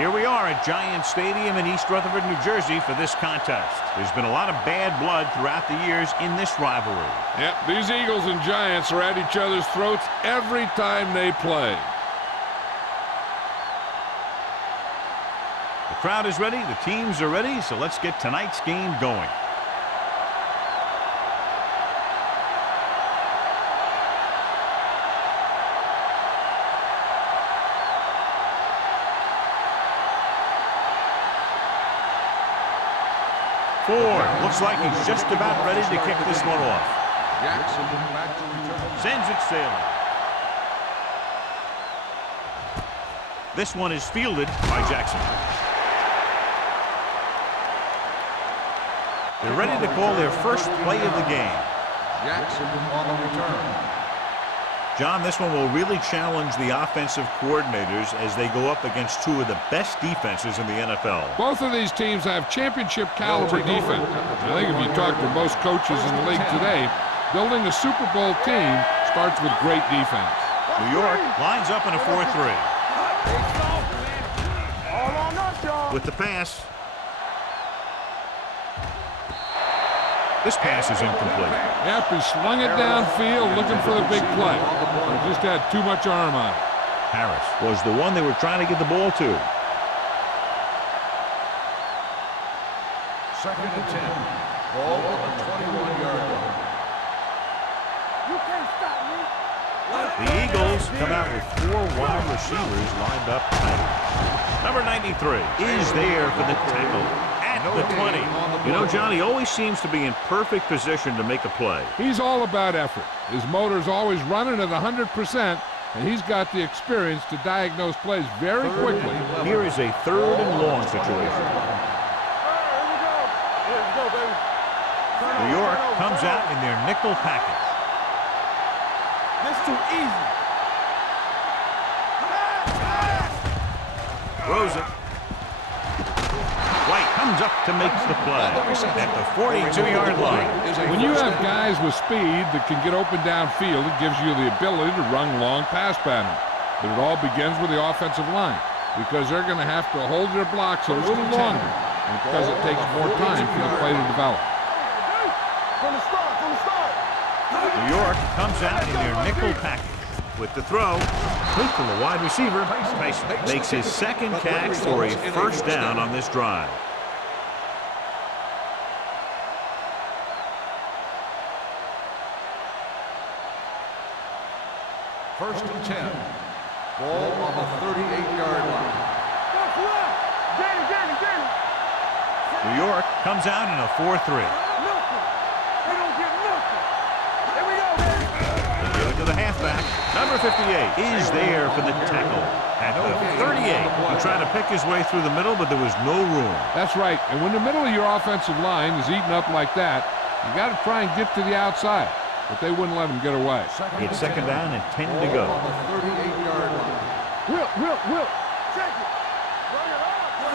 Here we are at Giant Stadium in East Rutherford, New Jersey for this contest. There's been a lot of bad blood throughout the years in this rivalry. Yep, these Eagles and Giants are at each other's throats every time they play. The crowd is ready, the teams are ready, so let's get tonight's game going. Ford looks like he's just about ready to kick this one off. Jackson back to return. Sends it sailing. This one is fielded by Jackson. They're ready to call their first play of the game. Jackson on the return. John, this one will really challenge the offensive coordinators as they go up against two of the best defenses in the NFL. Both of these teams have championship caliber defense. I think if you talk to most coaches in the league today, building a Super Bowl team starts with great defense. New York lines up in a 4-3. With the pass. This pass is incomplete. Yep, he slung it downfield looking for the big play. He just had too much arm on it. Harris was the one they were trying to get the ball to. Second and 10. Ball on the 21-yard line. You can't stop me. The Eagles come out with 4 wide receivers lined up tight. Number 93 is there for the tackle at the 20. You know, John, he always seems to be in perfect position to make a play. He's all about effort. His motor's always running at 100%, and he's got the experience to diagnose plays very quickly. Here is a 3rd and long situation. New York comes out in their nickel package. That's too easy. Throws it. White comes up to make the play at the 42-yard line. When you have guys with speed that can get open downfield, it gives you the ability to run long pass patterns. But it all begins with the offensive line because they're going to have to hold their blocks a little longer and because it takes more time for the play to develop. New York comes out in their nickel package. With the throw, complete to the wide receiver. Tyson makes his second catch for a first down on this drive. First and 10. Ball on the 38-yard line. New York comes out in a 4-3. They give it to the halfback. Number 58 is there for the tackle at the 38. He tried to pick his way through the middle, but there was no room. That's right. And when the middle of your offensive line is eaten up like that, you got to try and get to the outside. But they wouldn't let him get away. It's second down and 10 to go. On the 38-yard line. Will.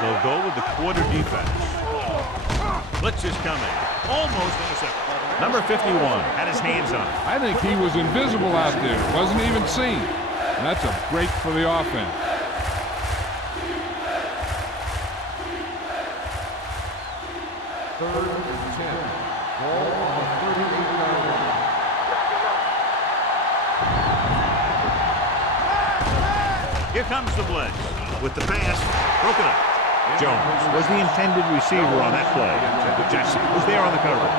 They'll go with the quarter defense. Blitz is coming. Almost intercepted. Number 51 had his hands on it. I think he was invisible out there. Wasn't even seen. And that's a break for the offense. Third and 10. Ball on the 38-yard line. Here comes the blitz. With the pass, broken up. Jones was the intended receiver on that play. Jackson was there on the coverage.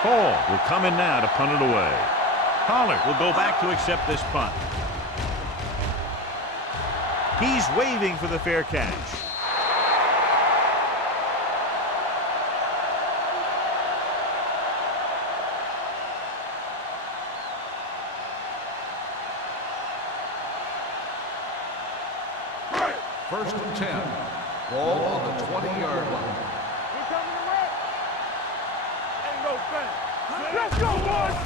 Hall will come in now to punt it away. Pollard will go back to accept this punt. He's waving for the fair catch. First and 10. Ball on the 20-yard line. Let's go, boys!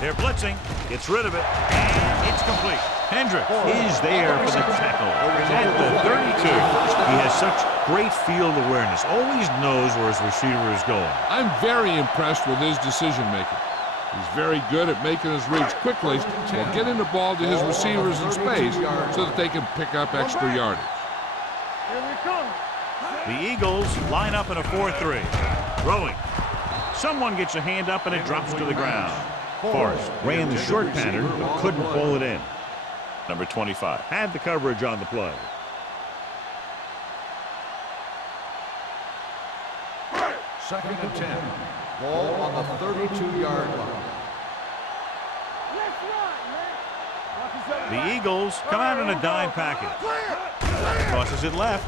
They're blitzing. Gets rid of it. And it's complete. Hendricks is there for the tackle at the 32. He has such great field awareness. Always knows where his receiver is going. I'm very impressed with his decision-making. He's very good at making his reads quickly while getting the ball to his receivers in space so that they can pick up extra yardage. Here we come. The Eagles line up in a 4-3. Throwing. Someone gets a hand up and it drops to the ground. Forrest ran the short pattern but couldn't pull it in. Number 25 had the coverage on the play. Second and 10. Ball on the 32-yard line. Let's run, man. The Eagles come out in a dime package. Tosses it left.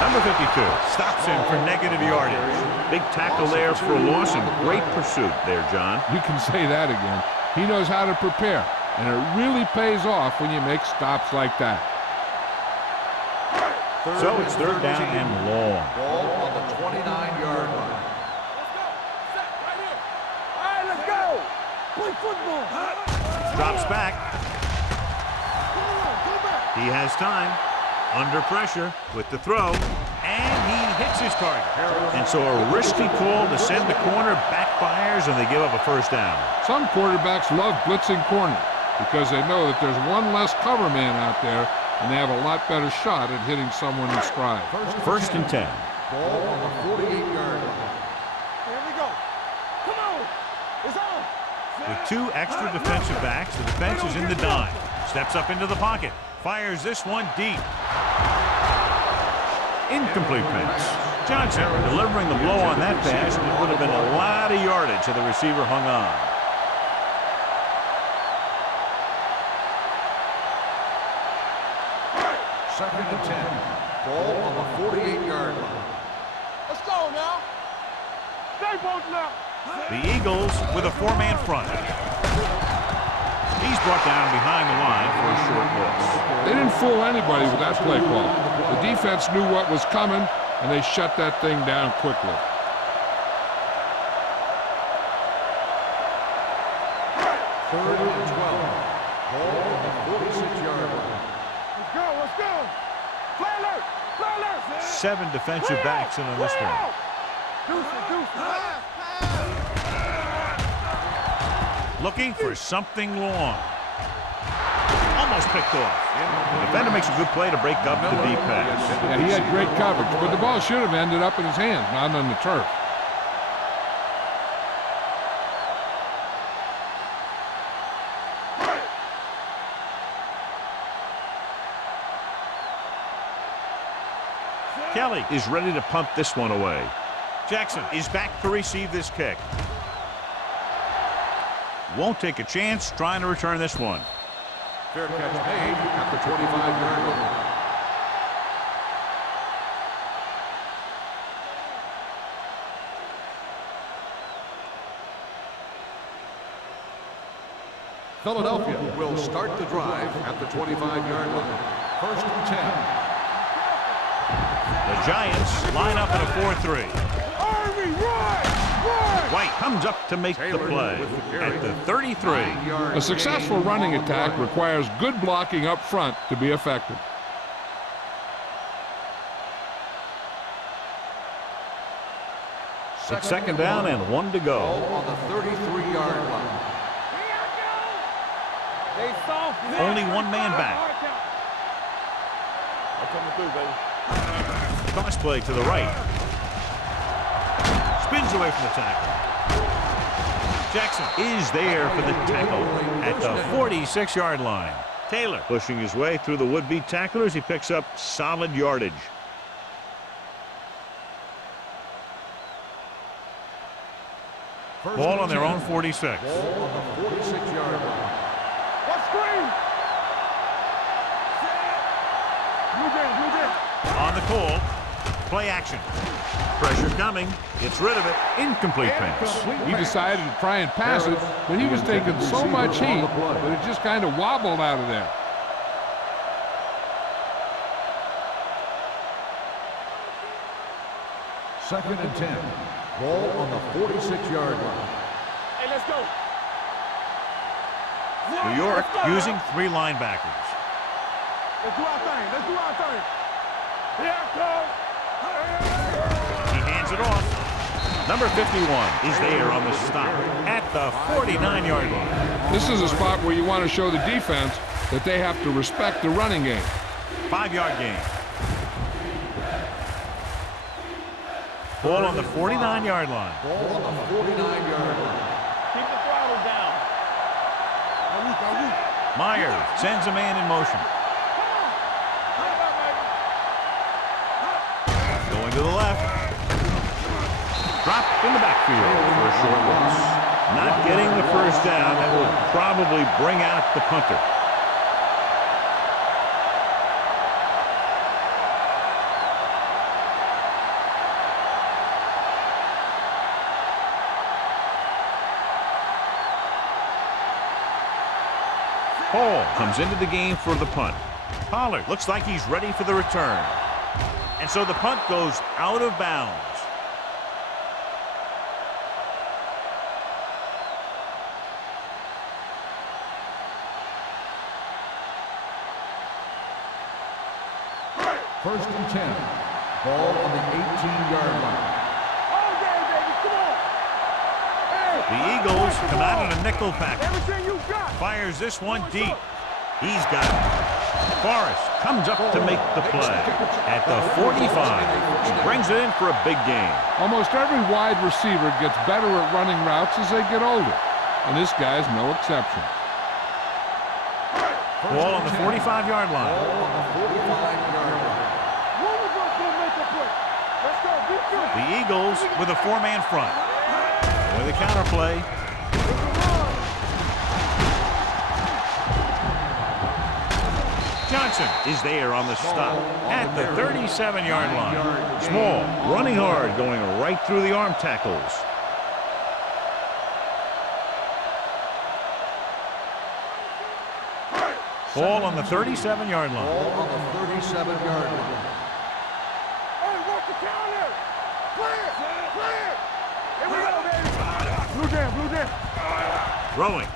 Number 52 stops him for negative yardage. Big tackle there for a loss and great pursuit there, John. You can say that again. He knows how to prepare, and it really pays off when you make stops like that. So it's third down and long. Ball on the 29-yard line. All right, let's go. Play football. Drops back. He has time. Under pressure with the throw. And he hits his target. And so a risky call to send the corner backfires and they give up a first down. Some quarterbacks love blitzing corner because they know that there's one less cover man out there and they have a lot better shot at hitting someone in stride. First and 10. Ball on the 48-yard line. Here we go. Come on. It's on. With two extra defensive backs, the defense is in the dime. Steps up into the pocket. Fires this one deep. Incomplete pass. Johnson delivering the blow on that pass, and it would have been a lot of yardage had the receiver hung on. Second and 10. Ball on the 48-yard line. Let's go now. Stay both now. The Eagles with a four-man front. He's brought down behind the line for a short blitz. They didn't fool anybody with that play call. The defense knew what was coming, and they shut that thing down quickly. Third and 12. Ball on the 46-yard line. Let's go. Let's go. Play alert. Play alert. 7 defensive backs in on this one. Deuce. Looking for something long. Almost picked off. The defender makes a good play to break up the deep pass. Yeah, he had great coverage, but the ball should have ended up in his hands, not on the turf. Kelly is ready to punt this one away. Jackson is back to receive this kick. Won't take a chance trying to return this one. Fair catch made at the 25-yard line. Philadelphia will start the drive at the 25-yard line. First and 10. The Giants line up in a 4-3. Army, run. White comes up to make the play at the 33. A successful running attack requires good blocking up front to be effective. It's second down and 1 to go. Ball on the 33-yard line. They soft. Only one man back. I'm coming through, baby. Toss play to the right. Spins away from the tackle. Jackson is there for the tackle at the 46-yard line. Taylor pushing his way through the would-be tacklers. He picks up solid yardage. Ball on their own 46. Ball on the 46-yard line. What screen? Blue On the call. Play action. Pressure coming. Gets rid of it. Incomplete pass. He decided to try and pass it, but he was taking so much heat that it just kind of wobbled out of there. Second and 10. Ball on the 46-yard line. Hey, let's go. New York using 3 linebackers. Let's do our thing. Let's do our thing. Here I come. He hands it off. Number 51 is there on the stop at the 49-yard line. This is a spot where you want to show the defense that they have to respect the running game. 5-yard gain. Ball on the 49-yard line. Ball on the 49-yard line. Keep the throttle down. Myers sends a man in motion. Going to the left. Dropped in the backfield for a short loss. Not getting the first down. That will probably bring out the punter. Hall comes into the game for the punt. Pollard looks like he's ready for the return. And so the punt goes out of bounds. First and 10. Ball on the 18-yard line. All day, baby. Come on. Hey. The Eagles come out in a nickel package. Everything you got. Fires this one deep. He's got it. Forrest comes up to make the play. At the 45, he brings it in for a big gain. Almost every wide receiver gets better at running routes as they get older, and this guy's no exception. Ball on the 45-yard line. Ball on the 45-yard line. One of us gonna make a play. Let's go. Be good. The Eagles with a 4-man front. With a counter play. Johnson is there on the stop at the 37-yard line. Small, running hard, going right through the arm tackles. Ball on the 37-yard line. Ball on the 37-yard line. Hey, work the counter. Clear. Clear. Here we go, baby. Blue jam. Blue jam. Throwing.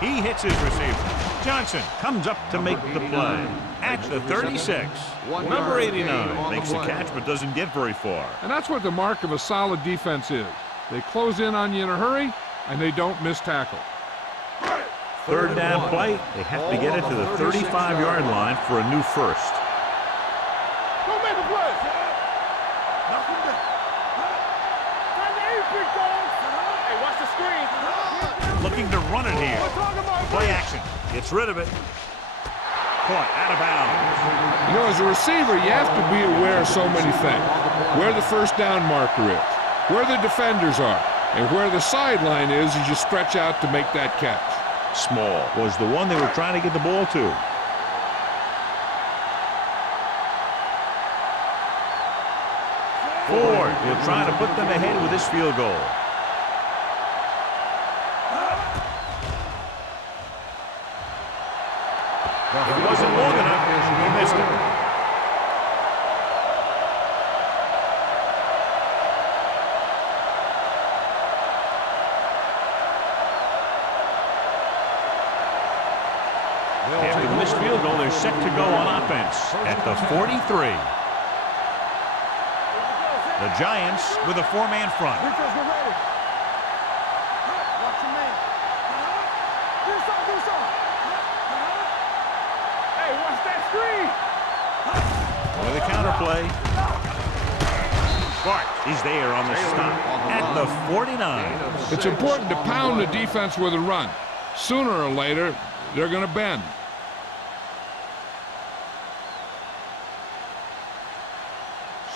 He hits his receiver. Johnson comes up to make the play at the 36. Number 89 makes the catch but doesn't get very far. And that's what the mark of a solid defense is. They close in on you in a hurry, and they don't miss tackle. Third down play. They have to get it to the 35-yard line for a new first. Go make a play. Knock him down. Find the A-pick, dogs. Hey, watch the screen. Looking to run it here. We're talking about Play action. Gets rid of it. Caught out of bounds. You know, as a receiver, you have to be aware of so many things. Where the first down marker is, where the defenders are, and where the sideline is as you stretch out to make that catch. Small was the one they were trying to get the ball to. Ford will try to put them ahead with this field goal. If it wasn't long enough, he missed it. After the missed field goal, they're set to go on offense at the 43. The Giants with a 4-man front. Defense, get ready. Watch your man. Do something. Hey, watch that screen. With a counter play. Bart is there on the stop at the 49. It's important to pound the defense with a run. Sooner or later, they're going to bend.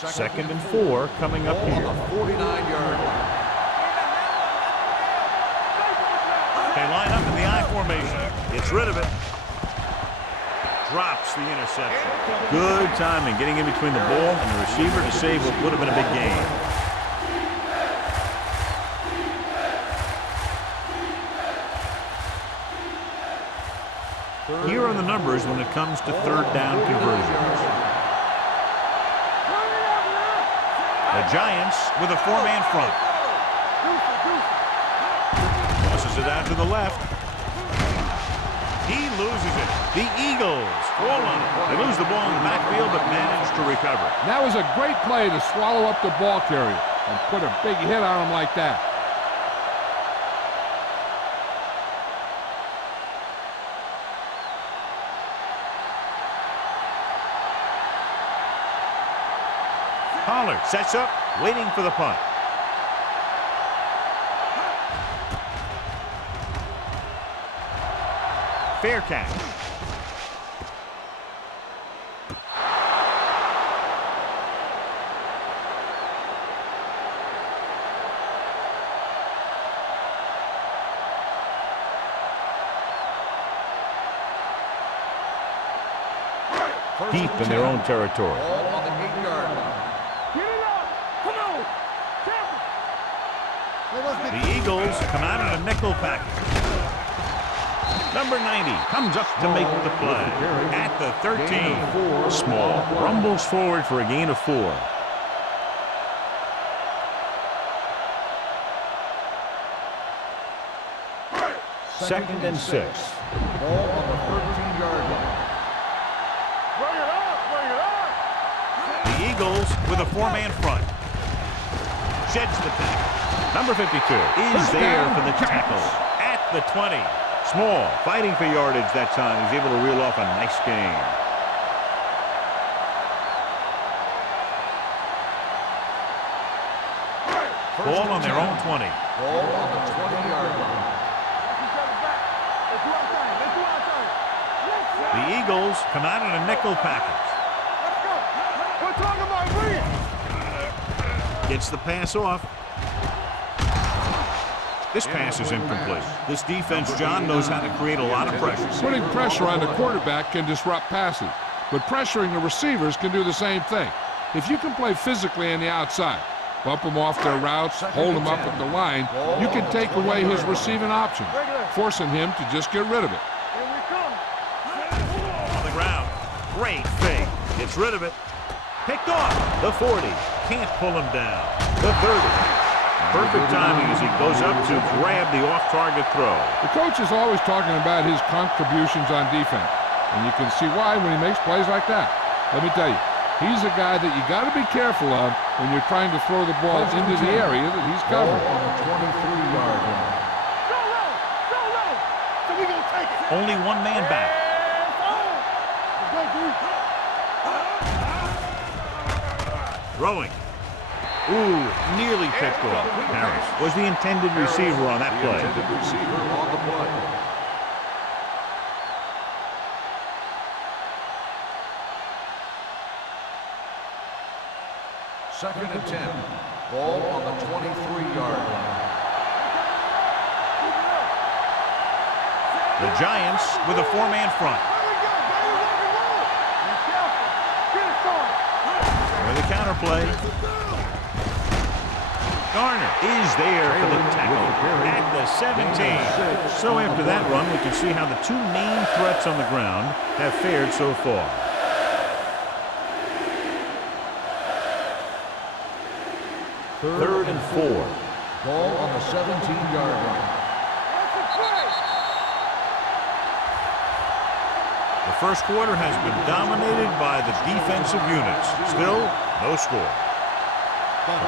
Second and 4 coming up here. 49-yard line. They line up in the I formation. Gets rid of it. Drops the interception. Good timing getting in between the ball and the receiver to save what would have been a big gain. Here are the numbers when it comes to third down conversions. The Giants with a 4-man front. Tosses it out to the left. loses it. The Eagles fall on it. They lose the ball in the backfield, but manage to recover. That was a great play to swallow up the ball carrier and put a big hit on him like that. Pollard sets up, waiting for the punt. Fair catch. Deep in their own territory. Ball on the 8-yard line. Get it up! Come on! Careful! The Eagles come out in a nickel package. Number 90 comes up to make the play. At the 13. Small. Rumbles forward for a gain of 4. Second and 6. Ball on the 13-yard line. Bring it up! Bring it up! The Eagles with a 4-man front. Sheds the tackle. Number 52 is there for the tackle. At the 20. Small, fighting for yardage that time. He's able to reel off a nice gain. Ball on their own 20. Ball on the 20-yard line. The Eagles come out in a nickel package. Let's go! We're talking about read! Gets the pass off. This pass is incomplete. This defense, John, knows how to create a lot of pressure. Putting pressure on the quarterback can disrupt passes, but pressuring the receivers can do the same thing. If you can play physically on the outside, bump them off their routes, hold them up at the line, you can take away his receiving options, forcing him to just get rid of it. Here we come! On the ground. Great fake. Gets rid of it. Picked off. The 40. Can't pull him down. The 30. Perfect timing as he goes up to grab the off-target throw. The coach is always talking about his contributions on defense, and you can see why when he makes plays like that. Let me tell you, he's a guy that you got to be careful of when you're trying to throw the ball into the area that he's covering. Ball on the 23-yard line. Go low! Go low! So we gonna take it! Only one man back. Throwing. Ooh, nearly picked off. Harris was the intended receiver on that play. Intended receiver on the play. Second and 10. Ball on the 23-yard line. The Giants with a 4-man front. With a counterplay. Garner is there for the tackle at the 17. So after that run, we can see how the two main threats on the ground have fared so far. Third and 4. Ball on the 17-yard line. The first quarter has been dominated by the defensive units. Still, no score.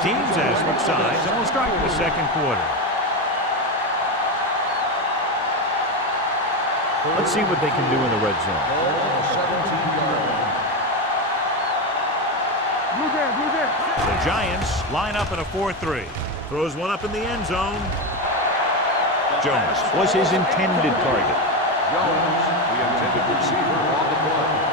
Teams as switch sides, and we'll start the second quarter. Let's see what they can do in the red zone. Ball on the 17-yard line. The Giants line up in a 4-3. Throws one up in the end zone. Jones was his intended target. Jones, the intended receiver on the play.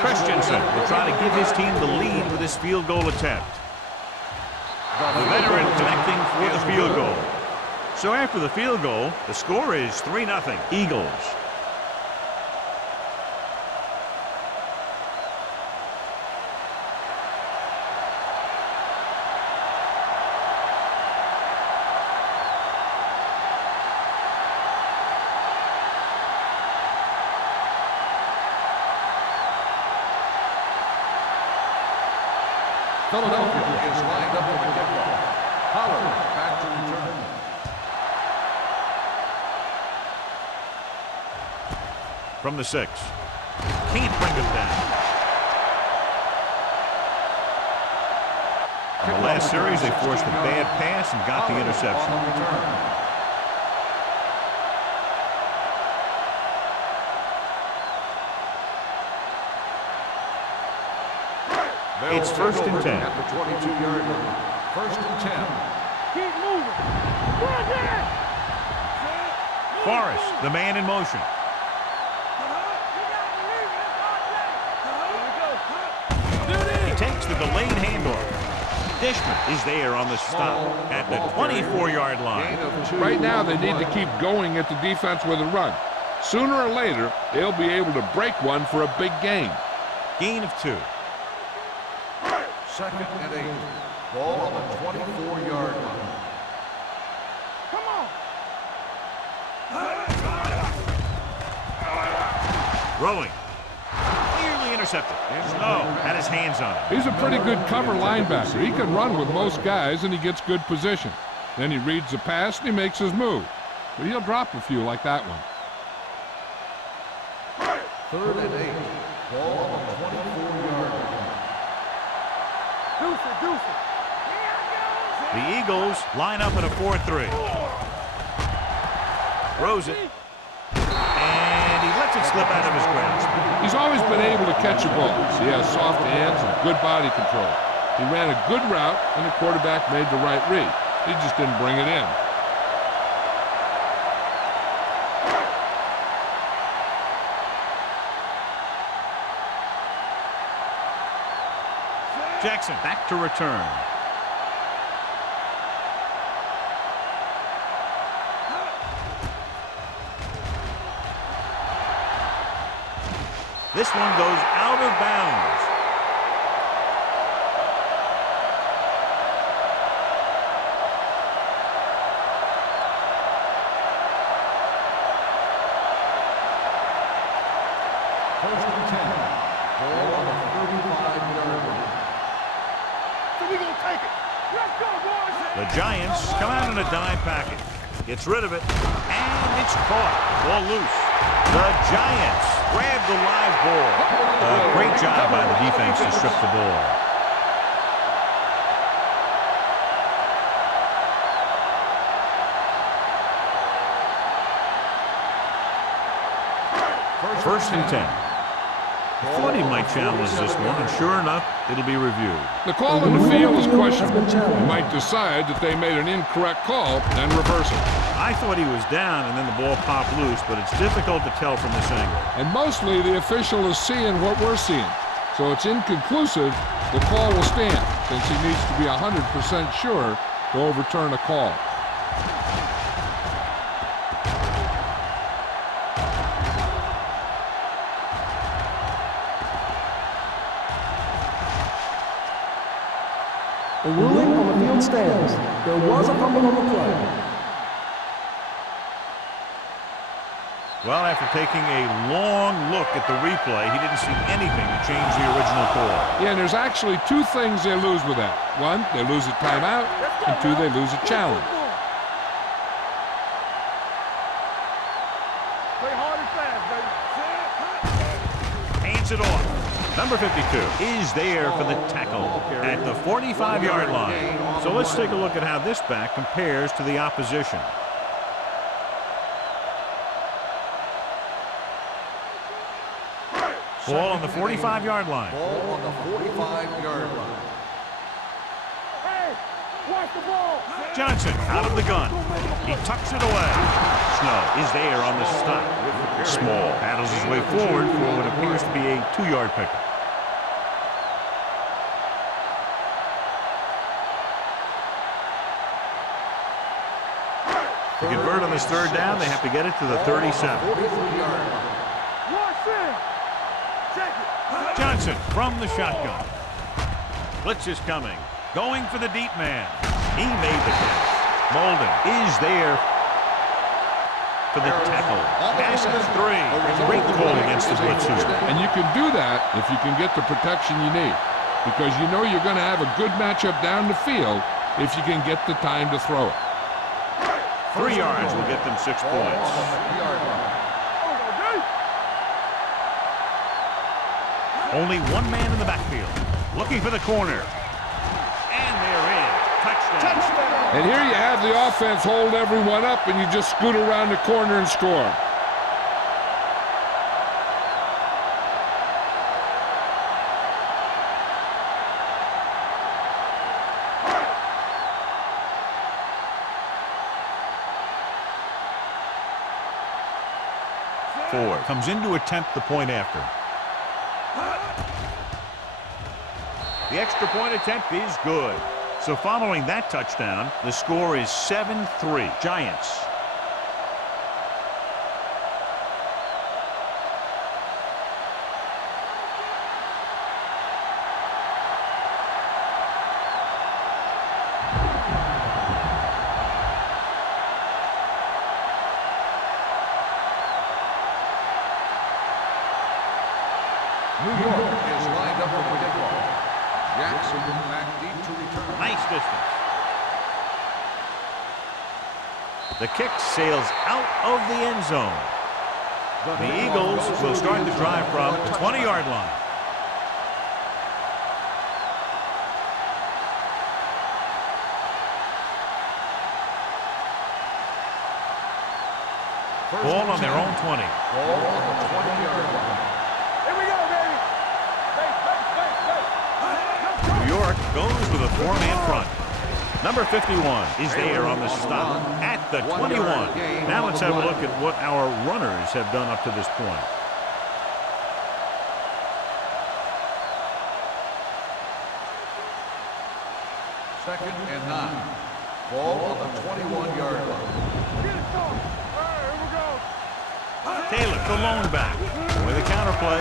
Christensen will try to give his team the lead with his field goal attempt. The veteran connecting for the field goal. So after the field goal, the score is 3-0 Eagles. Philadelphia is lined up for the kickoff. Pollard back to return. From the 6. Can't bring him down. In the last series, they forced a bad pass and got the interception. It's 1st and 10. At the 22-yard line. 1st and 10. Keep moving. Run there. Forrest, the man in motion. He takes the delayed handoff. Dishman is there on the stop at the 24-yard line. Right now, they need to keep going at the defense with a run. Sooner or later, they'll be able to break one for a big gain. Gain of 2. 2nd and 8. Ball on the 24-yard line. Come on. Rolling. Clearly intercepted. Snow had his hands on it. He's a pretty good cover linebacker. He can run with most guys, and he gets good position. Then he reads the pass, and he makes his move. But he'll drop a few like that one. 3rd and 8. Ball on the 24-yard line. Deuce. The Eagles line up in a 4-3. Throws it. And he lets it slip out of his grasp. He's always been able to catch a ball. He has soft hands and good body control. He ran a good route, and the quarterback made the right read. He just didn't bring it in. Jackson back to return. This one goes out of bounds. First and 10. Ball on the 35-yard line. So we gonna take it. Let's go, boys. The Giants come out in a dime package. Gets rid of it, and it's caught. Ball loose. The Giants grab the live ball. Great job by the defense to strip the ball. First and 10. I thought he might challenge this one, and sure enough, it'll be reviewed. The call in the field is questionable. He might decide that they made an incorrect call and reverse it. I thought he was down, and then the ball popped loose, but it's difficult to tell from this angle. And mostly the official is seeing what we're seeing. So it's inconclusive. The call will stand since he needs to be 100% sure to overturn a call. The ruling on the field stands. There was a fumble on the play. Well, after taking a long look at the replay, he didn't see anything to change the original call. Yeah, and there's actually two things they lose with that. One, they lose a timeout, and two, they lose a challenge. Play hard and fast, baby. Hands it off. Number 52 is there for the tackle at the 45-yard line. So let's take a look at how this back compares to the opposition. Ball on the 45-yard line. Ball on the 45-yard line. Hey, watch the ball. Johnson out of the gun. He tucks it away. Snow is there on the stop. Small paddles his way forward for what appears to be a 2-yard pickup. To convert on this third down, they have to get it to the 37. 43-yard line. Watch it. Check it. Johnson from the shotgun. Blitz is coming. Going for the deep man. He made the catch. Molden is there for the tackle. Pass at the 3. Great call against the blitzers. And you can do that if you can get the protection you need. because you know you're going to have a good matchup down the field if you can get the time to throw it. 3 yards will get them 6 points. Only one man in the backfield. Looking for the corner. And they're in. Touchdown. And here you have the offense hold everyone up, and you just scoot around the corner and score. Ford comes in to attempt the point after. The extra point attempt is good. So following that touchdown, the score is 7-3 Giants. New York is lined up with the kickoff. Jackson back deep to return. Nice distance. The kick sails out of the end zone. The Eagles will start the drive from the 20-yard line. Ball on their own 20. Ball on the 20-yard line. Here we go, baby. New York goes with a 4-man front. Number 51 is there on the stop at the 21. Now let's have a look at what our runners have done up to this point. Second and 9. Ball on the 21-yard line. Get it going. All right, here we go. Taylor, the lone back. With a counterplay.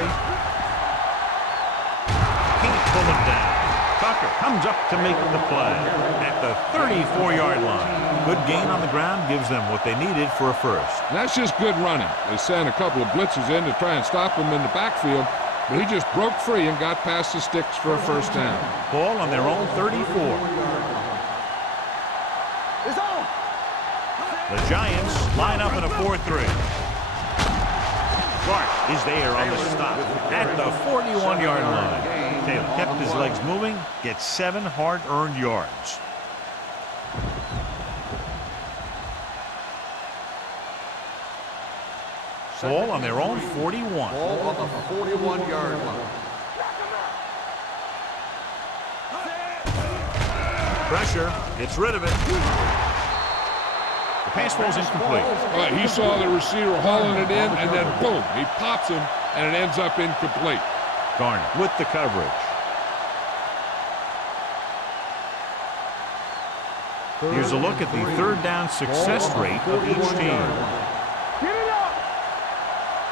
Can't pull it down. Tucker comes up to make the play at the 34-yard line. Good gain on the ground gives them what they needed for a first. That's just good running. They sent a couple of blitzes in to try and stop him in the backfield, but he just broke free and got past the sticks for a first down. Ball on their own 34. It's on. The Giants line up in a 4-3. Clark is there on the stop at the 41-yard line. Taylor kept his legs moving, gets 7 hard-earned yards. Ball on their own 41. Ball on the 41-yard line. Pressure, gets rid of it. The pass ball's incomplete. He saw the receiver hauling it in, and then boom, he pops him, and it ends up incomplete. Garner with the coverage. Here's a look at the third down success rate of each team. Get it up.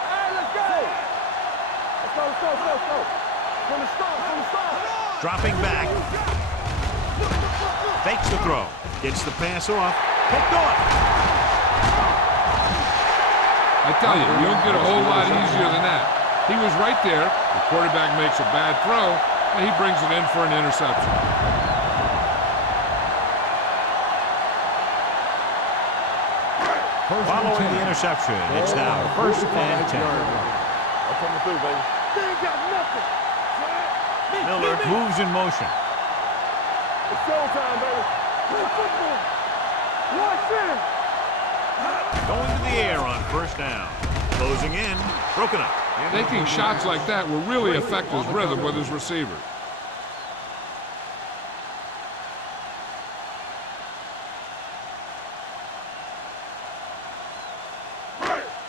All right, let's go. Let's go. From the start. Dropping back. Fakes the throw. Gets the pass off. Picked off. I tell you, you don't get a whole lot easier than that. He was right there. The quarterback makes a bad throw, and he brings it in for an interception. Following the interception, it's now first and 10. I'm coming through, baby. They ain't got nothing. Miller moves in motion. It's showtime, baby. Play football. Watch it. Going to the air on first down. Closing in. Broken up. Taking shots like that will really affect his rhythm with his receivers.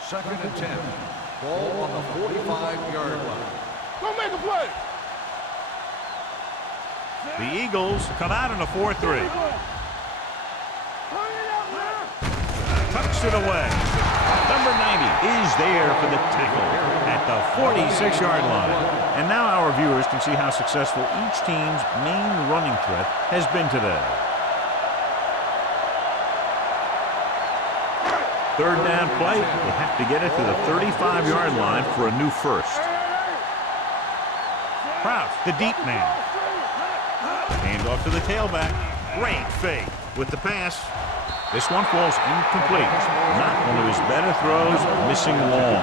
Second and 10. Ball on the 45-yard line. Don't make a play. The Eagles come out in a 4-3. Tucks it away. Number 90 is there for the tackle at the 46-yard line. And now our viewers can see how successful each team's main running threat has been today. Third down play, you have to get it to the 35-yard line for a new first. Kraus, the deep man. Hand off to the tailback. Great fake with the pass. This one falls incomplete. Not one of his better throws, missing long.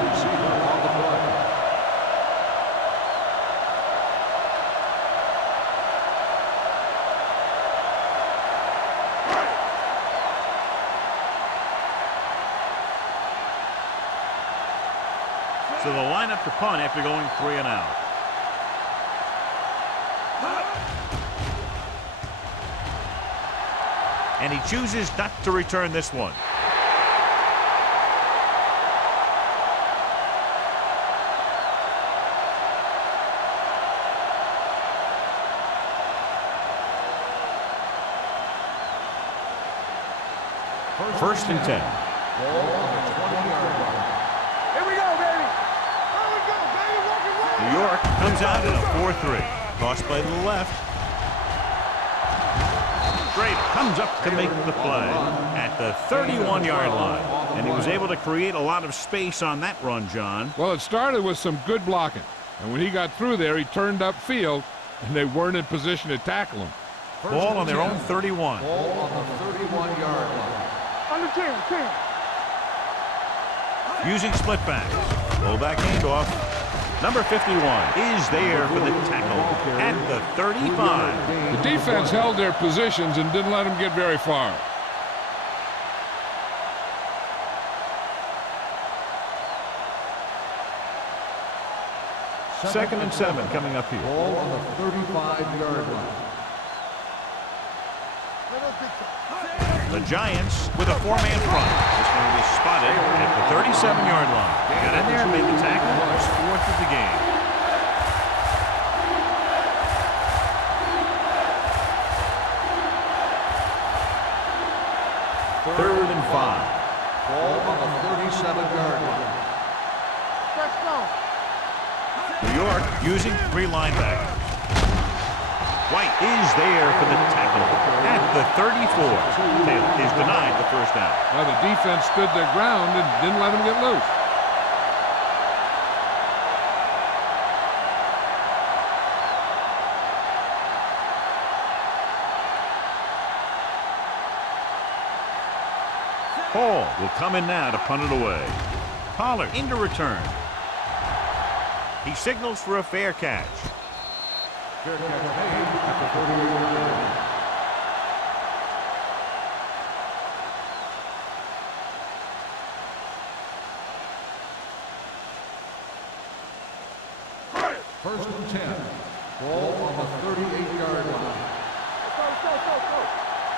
So the lineup to punt after going 3 and out. And he chooses not to return this one. First and 10. New York comes out in a 4-3. Crossed by the left. Straight comes up to make the play at the 31-yard line. And he was able to create a lot of space on that run, John. Well, it started with some good blocking. And when he got through there, he turned upfield, and they weren't in position to tackle him. Ball on their own 31. Ball on the 31-yard line. On the 10. Using split backs. Fullback handoff. Number 51 is there for the tackle at the 35. The defense held their positions and didn't let them get very far. Second and 7 coming up here. Ball on the 35-yard line. The Giants with a 4-man front. This one will be spotted at the 37-yard line. Got in there and made the tackle. It was 4th of the game. Third and 5. Ball on the 37-yard line. New York using 3 linebackers. White is there for the tackle at the 34. Taylor is denied the first down. Now the defense stood their ground and didn't let him get loose. Hall will come in now to punt it away. Pollard into return. He signals for a fair catch. Fair catch made at the 38-yard line. First and 10. Ball on the 38-yard line.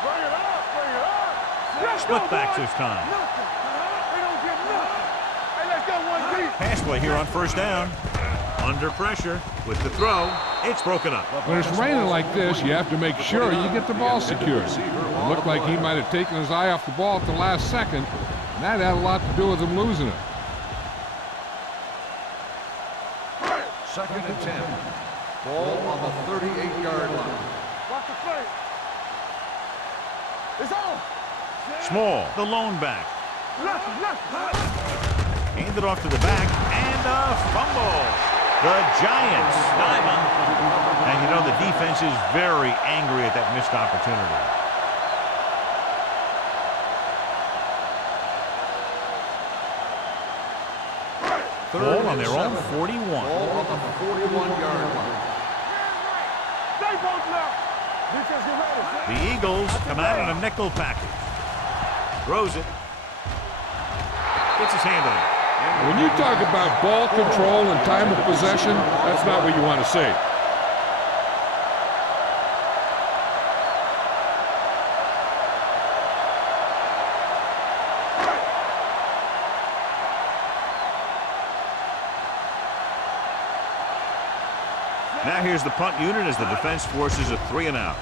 Bring it up. Split backs this time. They don't get nothing. Hey, let's go one deep. Pass play here on first down. Under pressure with the throw. It's broken up. When it's raining like this, you have to make sure you get the ball secured. It looked like he might have taken his eye off the ball at the last second, and that had a lot to do with him losing it. Second and 10. Ball on the 38-yard line. Watch the play. It's on. Small, the lone back. Nothing. Handed off to the back, and a fumble. The Giants dive on. And you know the defense is very angry at that missed opportunity. Ball on their own 41. Ball on the 41-yard line. Stay both left. Defense get ready. The Eagles come out in a nickel package. Throws it. Gets his hand on it. When you talk about ball control and time of possession, that's not what you want to see. Now here's the punt unit as the defense forces a 3 and out.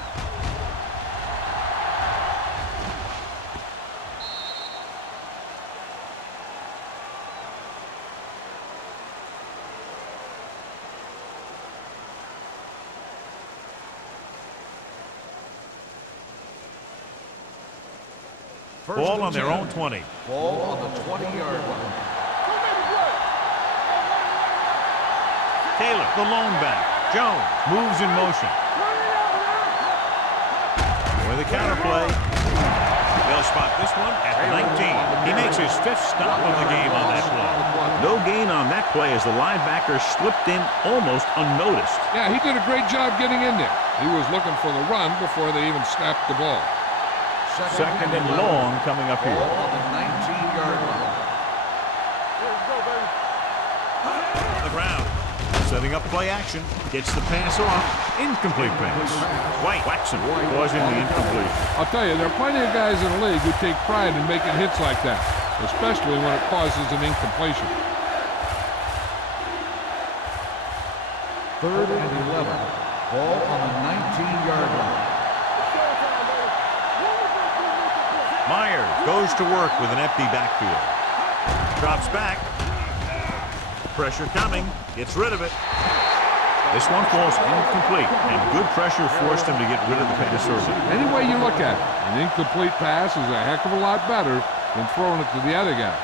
Ball on their own 20. Ball on the 20-yard line. Taylor, the lone back. Jones moves in motion. With a counter play. They'll spot this one at the 19. He makes his 5th stop of the game on that play. No gain on that play as the linebacker slipped in almost unnoticed. Yeah, he did a great job getting in there. He was looking for the run before they even snapped the ball. Second and long coming up here. Ball on the 19-yard line. On the ground. Setting up play action. Gets the pass off. Incomplete pass. White whacks him, causing the incomplete. I'll tell you, there are plenty of guys in the league who take pride in making hits like that, especially when it causes an incompletion. 3rd and 11. Ball on the 19-yard line. Myers goes to work with an empty backfield. Drops back. Pressure coming. Gets rid of it. This one falls incomplete, and good pressure forced him to get rid of the pass early. Any way you look at it, an incomplete pass is a heck of a lot better than throwing it to the other guy.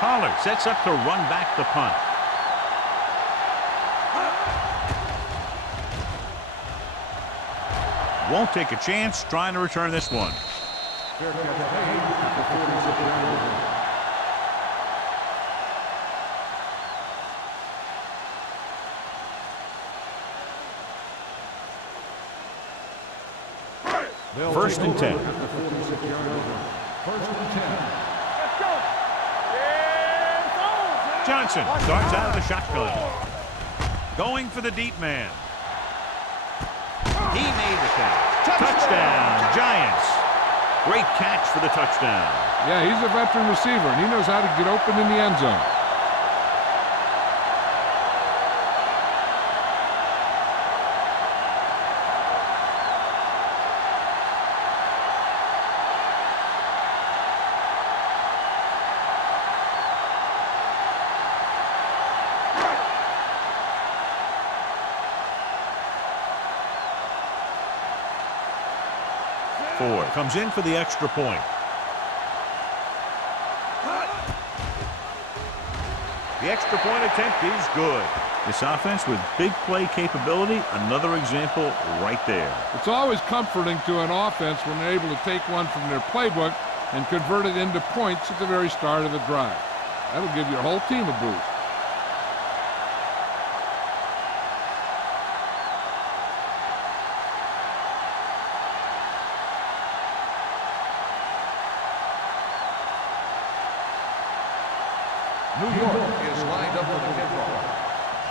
Pollard sets up to run back the punt. Won't take a chance trying to return this one. First and 10. Johnson starts out of the shotgun. Going for the deep man. He made the catch. Touchdown, Giants. Great catch for the touchdown. Yeah, he's a veteran receiver, and he knows how to get open in the end zone. Comes in for the extra point. The extra point attempt is good. This offense with big play capability, another example right there. It's always comforting to an offense when they're able to take one from their playbook and convert it into points at the very start of the drive. That'll give your whole team a boost. New York is lined up for the kickoff.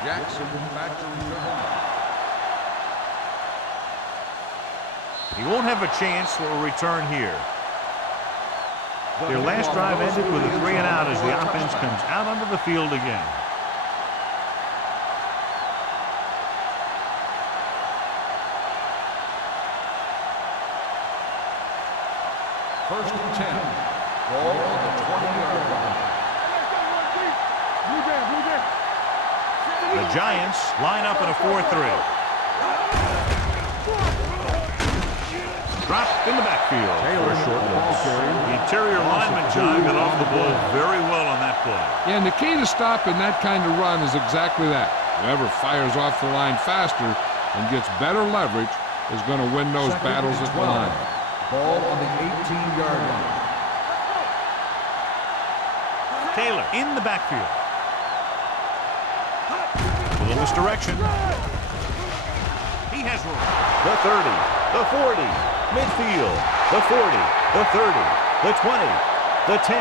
Jackson back to return. He won't have a chance for a return here. Their last drive ended with a 3-and-out as the offense comes out onto the field again. First and 10. Ball on the 20-yard line. The Giants line up in a 4-3. Dropped in the backfield for a short loss. The interior lineman, John, got off the ball very well on that play. Yeah, and the key to stopping that kind of run is exactly that. Whoever fires off the line faster and gets better leverage is going to win those battles at the line. Ball on the 18-yard line. Taylor in the backfield. A little misdirection. He has room. The 30, the 40, midfield, the 40, the 30, the 20, the 10.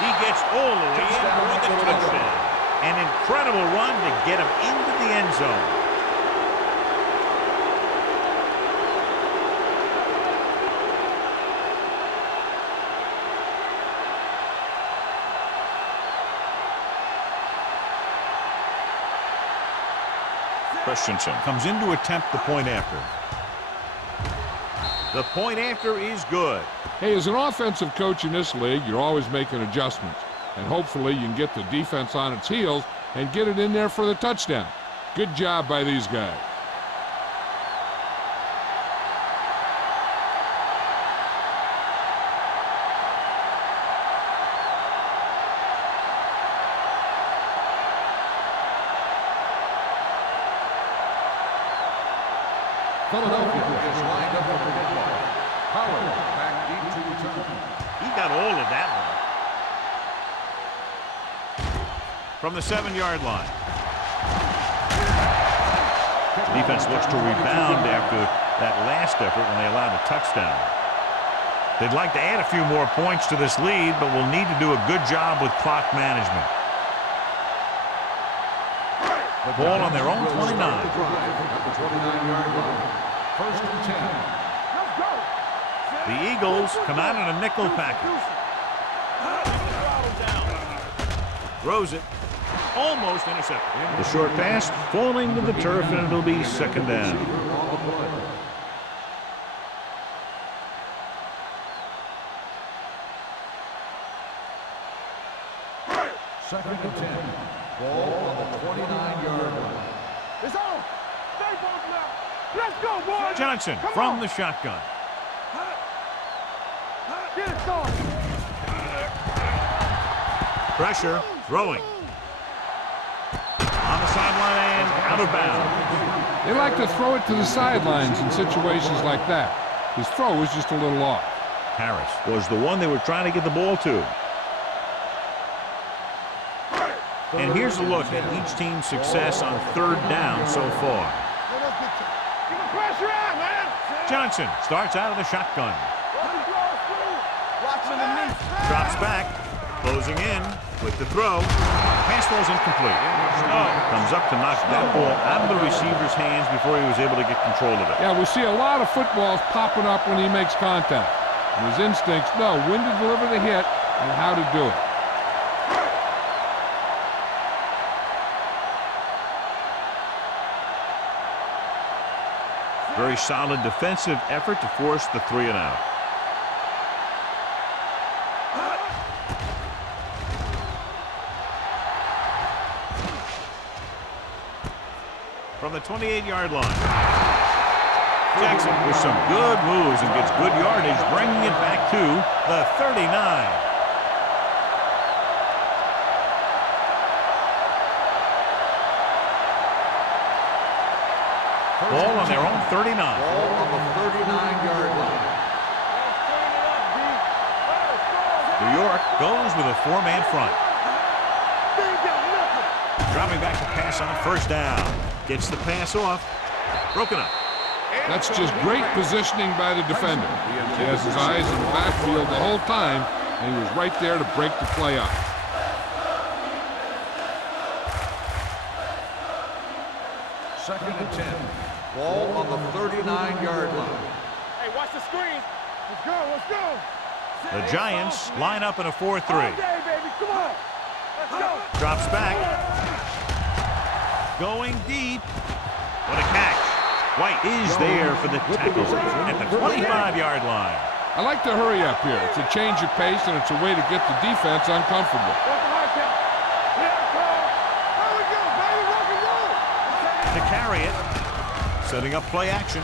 He gets all the way in for the touchdown. An incredible run to get him into the end zone. Christensen comes in to attempt the point after. The point after is good. Hey, as an offensive coach in this league, you're always making adjustments. And hopefully you can get the defense on its heels and get it in there for the touchdown. Good job by these guys. Philadelphia is lined up for the kickoff. Howard back deep to return. He got all of that one. From the 7-yard line. Defense looks to rebound after that last effort when they allowed a touchdown. They'd like to add a few more points to this lead, but will need to do a good job with clock management. Ball on their own 29. At the 29-yard line. First and 10. The Eagles come out in a nickel package. Throws it. Almost intercepted. The short pass falling to the turf, and it'll be second down. Second and 10. Ball on the 29-yard line. It's on. Stay both now. Let's go, boys. Johnson Come from on. the shotgun. Get it started. Pressure. Throwing. On the sideline and out of bounds. They like to throw it to the sidelines in situations like that. His throw was just a little off. Harris was the one they were trying to get the ball to. And here's a look at each team's success on third down so far. Keep the pressure out, man. Johnson starts out of the shotgun. Watch underneath. Drops back. Closing in with the throw. Pass ball's incomplete. Snow comes up to knock that ball out of the receiver's hands before he was able to get control of it. Yeah, we see a lot of footballs popping up when he makes contact. And his instincts know when to deliver the hit and how to do it. Very solid defensive effort to force the 3 and out. From the 28-yard line. Jackson with some good moves and gets good yardage, bringing it back to the 39. Ball on their own 39. Ball on the 39-yard line. New York goes with a 4-man front. Dropping back to pass on first down. Gets the pass off. Broken up. That's just great positioning by the defender. He has his eyes in the backfield the whole time, and he was right there to break the play up. Second and 10. Ball on the 39-yard line. Hey, watch the screen. Let's go, let's go. The Giants line up in a 4-3. All day, baby, come on. Let's go. Drops back. Going deep. What a catch. White is there for the tackle at the 25-yard line. I like to hurry up here. It's a change of pace, and it's a way to get the defense uncomfortable. To carry it. Setting up play action.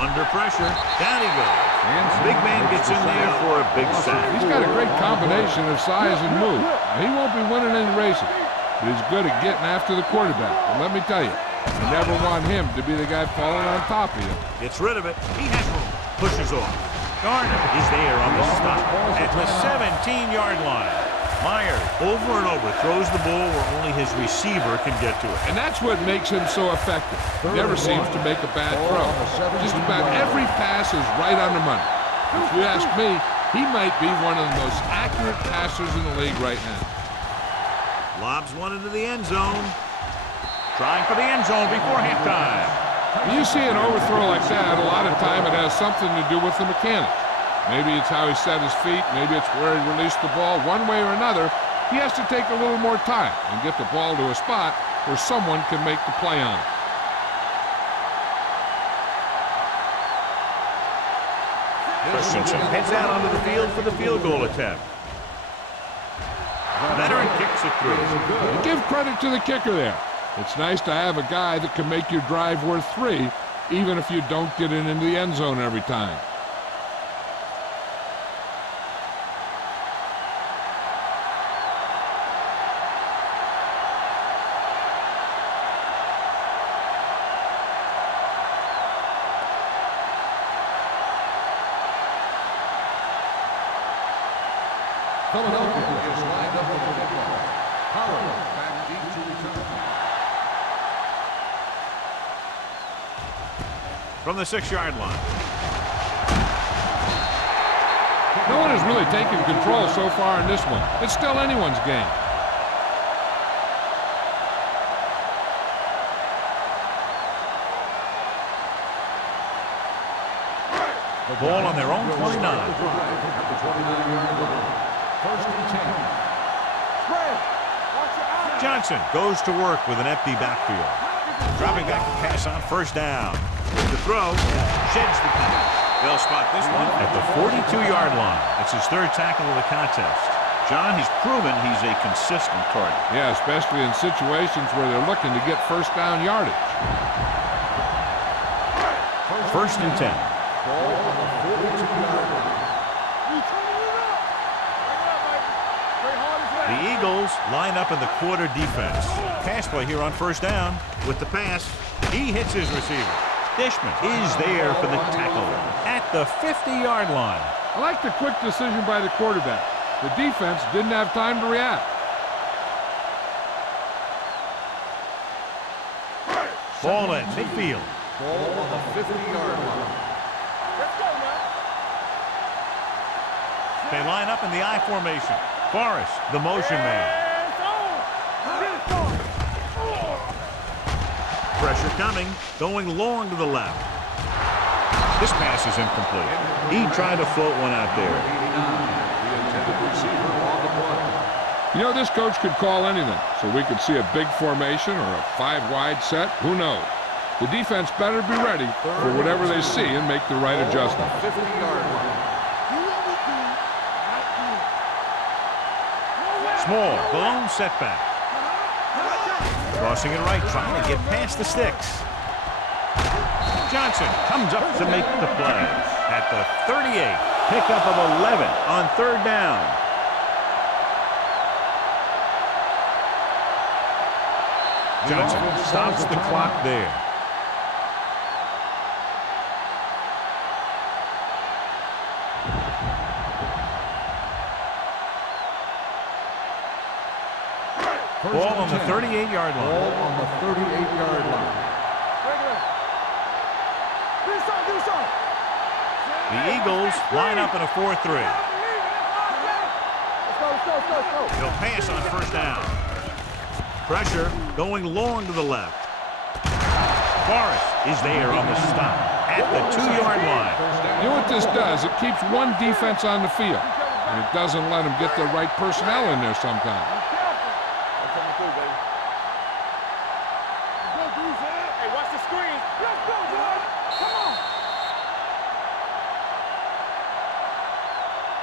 Under pressure. Down he goes. And big man gets in there for a big sack. He's got a great combination of size and move. Now, he won't be winning any races, but he's good at getting after the quarterback. And let me tell you, you never want him to be the guy falling on top of you. Gets rid of it. He has room. Pushes off. Garner is there on the stop at the 17-yard line. Myers over and over throws the ball where only his receiver can get to it. And that's what makes him so effective. He never seems to make a bad throw. Just about every pass is right on the money. If you ask me, he might be one of the most accurate passers in the league right now. Lobs one into the end zone. Trying for the end zone before halftime. When you see an overthrow like that, a lot of time it has something to do with the mechanics. Maybe it's how he set his feet. Maybe it's where he released the ball. One way or another, he has to take a little more time and get the ball to a spot where someone can make the play on it. Christensen heads out onto the field for the field goal attempt. Veteran kicks it through. And give credit to the kicker there. It's nice to have a guy that can make your drive worth 3, even if you don't get it into the end zone every time. Philadelphia is lined up for the kickoff. Howard back deep to return. From the 6-yard line. No one has really taken control so far in this one. It's still anyone's game. The ball on their own 29. At the 29-yard line. First and 10. Johnson goes to work with an empty backfield. Dropping back to pass on first down. The throw sheds the pass. They'll spot this one at the 42-yard line. It's his third tackle of the contest. John, he's proven he's a consistent target. Yeah, especially in situations where they're looking to get first down yardage. First and 10. Ball on the 42-yard line. The Eagles line up in the quarter defense. Pass play here on first down. With the pass, he hits his receiver. Dishman is there for the tackle at the 50-yard line. I like the quick decision by the quarterback. The defense didn't have time to react. Ball at midfield. Ball on the 50-yard line. Let's go, man. They line up in the I formation. Forrest, the motion man. Pressure coming, going long to the left. This pass is incomplete. He tried to float one out there. The intended receiver on the play. You know, this coach could call anything, so we could see a big formation or a 5-wide set. Who knows? The defense better be ready for whatever they see and make the right adjustment. 50-yard line. Small, blown setback. Crossing it right, trying to get past the sticks. Johnson comes up to make the play at the 38. Pickup of 11 on third down. Johnson stops the clock there. Ball on the 38-yard line. Ball on the 38-yard line. The Eagles line up in a 4-3. He'll pass on first down. Pressure going long to the left. Forrest is there on the stop at the 2-yard line. You know what this does? It keeps one defense on the field, and it doesn't let them get the right personnel in there sometimes. Hey, watch the screen. Let's go, boy. Come on.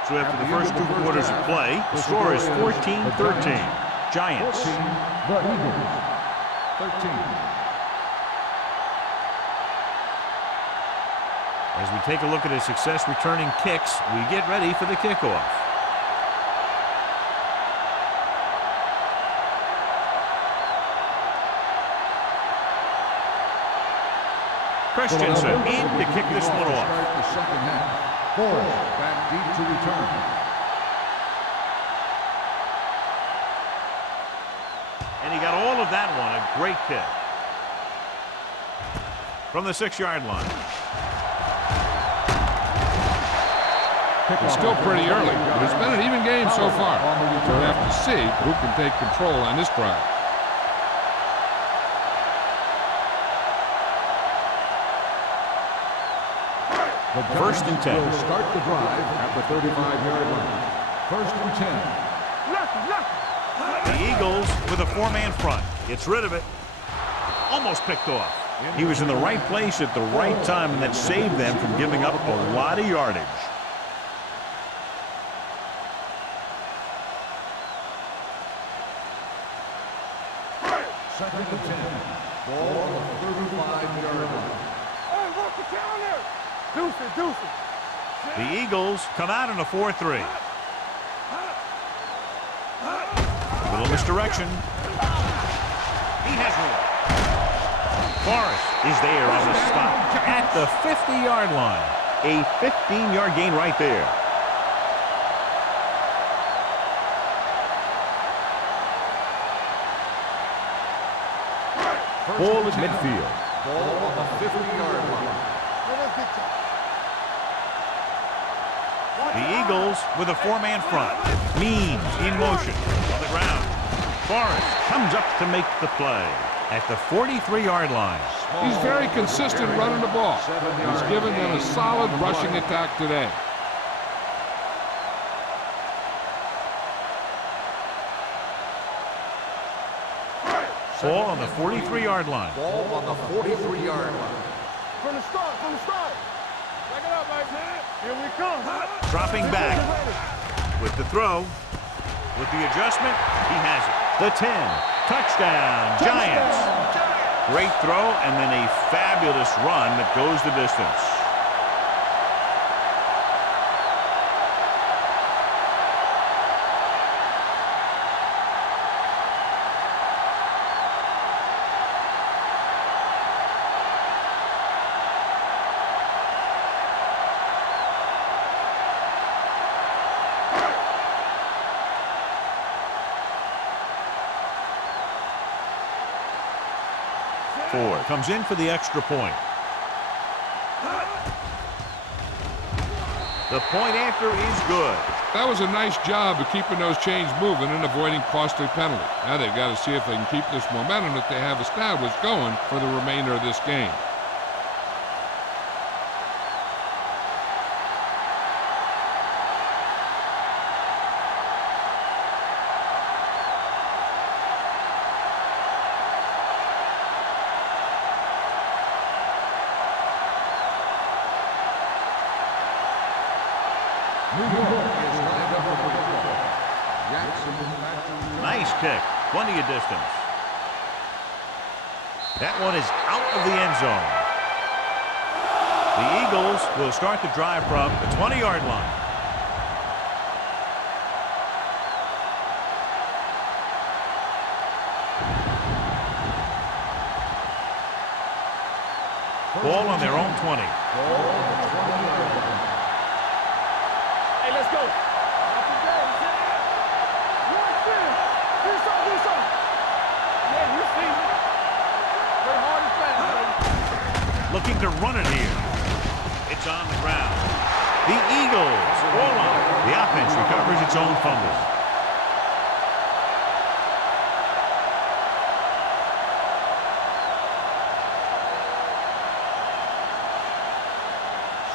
So after the first 2 quarters of play, the score is 14-13. Giants. The Eagles. 13. As we take a look at his success returning kicks, we get ready for the kickoff. Christensen in to kick this one off. Start the second half. Forrest back deep to return. And he got all of that one. A great kick. From the 6-yard line. It's still pretty early, but it's been an even game so far. We'll have to see who can take control on this drive. First and 10. Will start the drive at the 35-yard line. First and 10. The Eagles with a 4-man front. Gets rid of it. Almost picked off. He was in the right place at the right time, and that saved them from giving up a lot of yardage. Second and 10. Ball on the 35-yard line. Hey, work the counter. Deuce it. The Eagles come out in a 4-3. Little misdirection. He has room. Forrest is there on the stop at the 50-yard line. A 15-yard gain right there. Ball at midfield. Ball on the 50-yard line. The Eagles with a four-man front. Means in motion on the ground. Forrest comes up to make the play at the 43-yard line. He's very consistent running the ball. He's given them a solid rushing attack today. Ball on the 43-yard line. Ball on the 43-yard line. From the start, from the start. Back it up, man. Here we come. Dropping back with the throw. With the adjustment, he has it. The 10. Touchdown, Giants. Great throw and then a fabulous run that goes the distance. Ford comes in for the extra point. The point after is good. That was a nice job of keeping those chains moving and avoiding costly penalties. Now they've got to see if they can keep this momentum that they have established going for the remainder of this game. Nice kick. Plenty of distance. That one is out of the end zone. The Eagles will start the drive from the 20-yard line. Ball on their own 20. Hey, let's go. Looking to run it here. It's on the ground. The Eagles, hold on. The offense recovers its own fumble.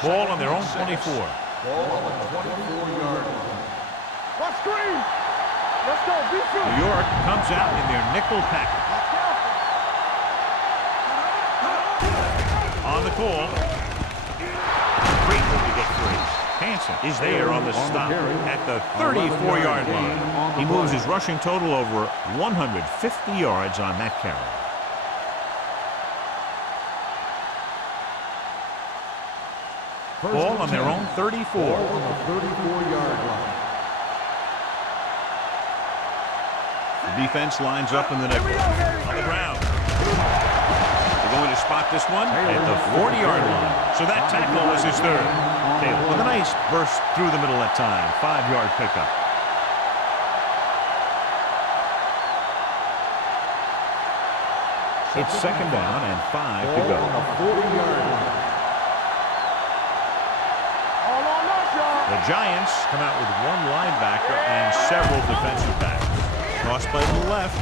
Ball on their own 24. Ball on the 24-yard line. Watch screen. Let's go. New York comes out in their nickel package. On the call. Great move to get free. Hansen is there on the stop at the 34-yard line. He moves his rushing total over 150 yards on that carry. Ball on their own 34. Ball on the 34-yard line. The defense lines up in the nickel. On the ground. They're going to spot this one at the 40-yard line. So that tackle was his third. Taylor with a nice burst through the middle that time. 5-yard pickup. It's second down and 5 to go. On the 40-yard line. The Giants come out with one linebacker and several defensive backs. Cross play to the left.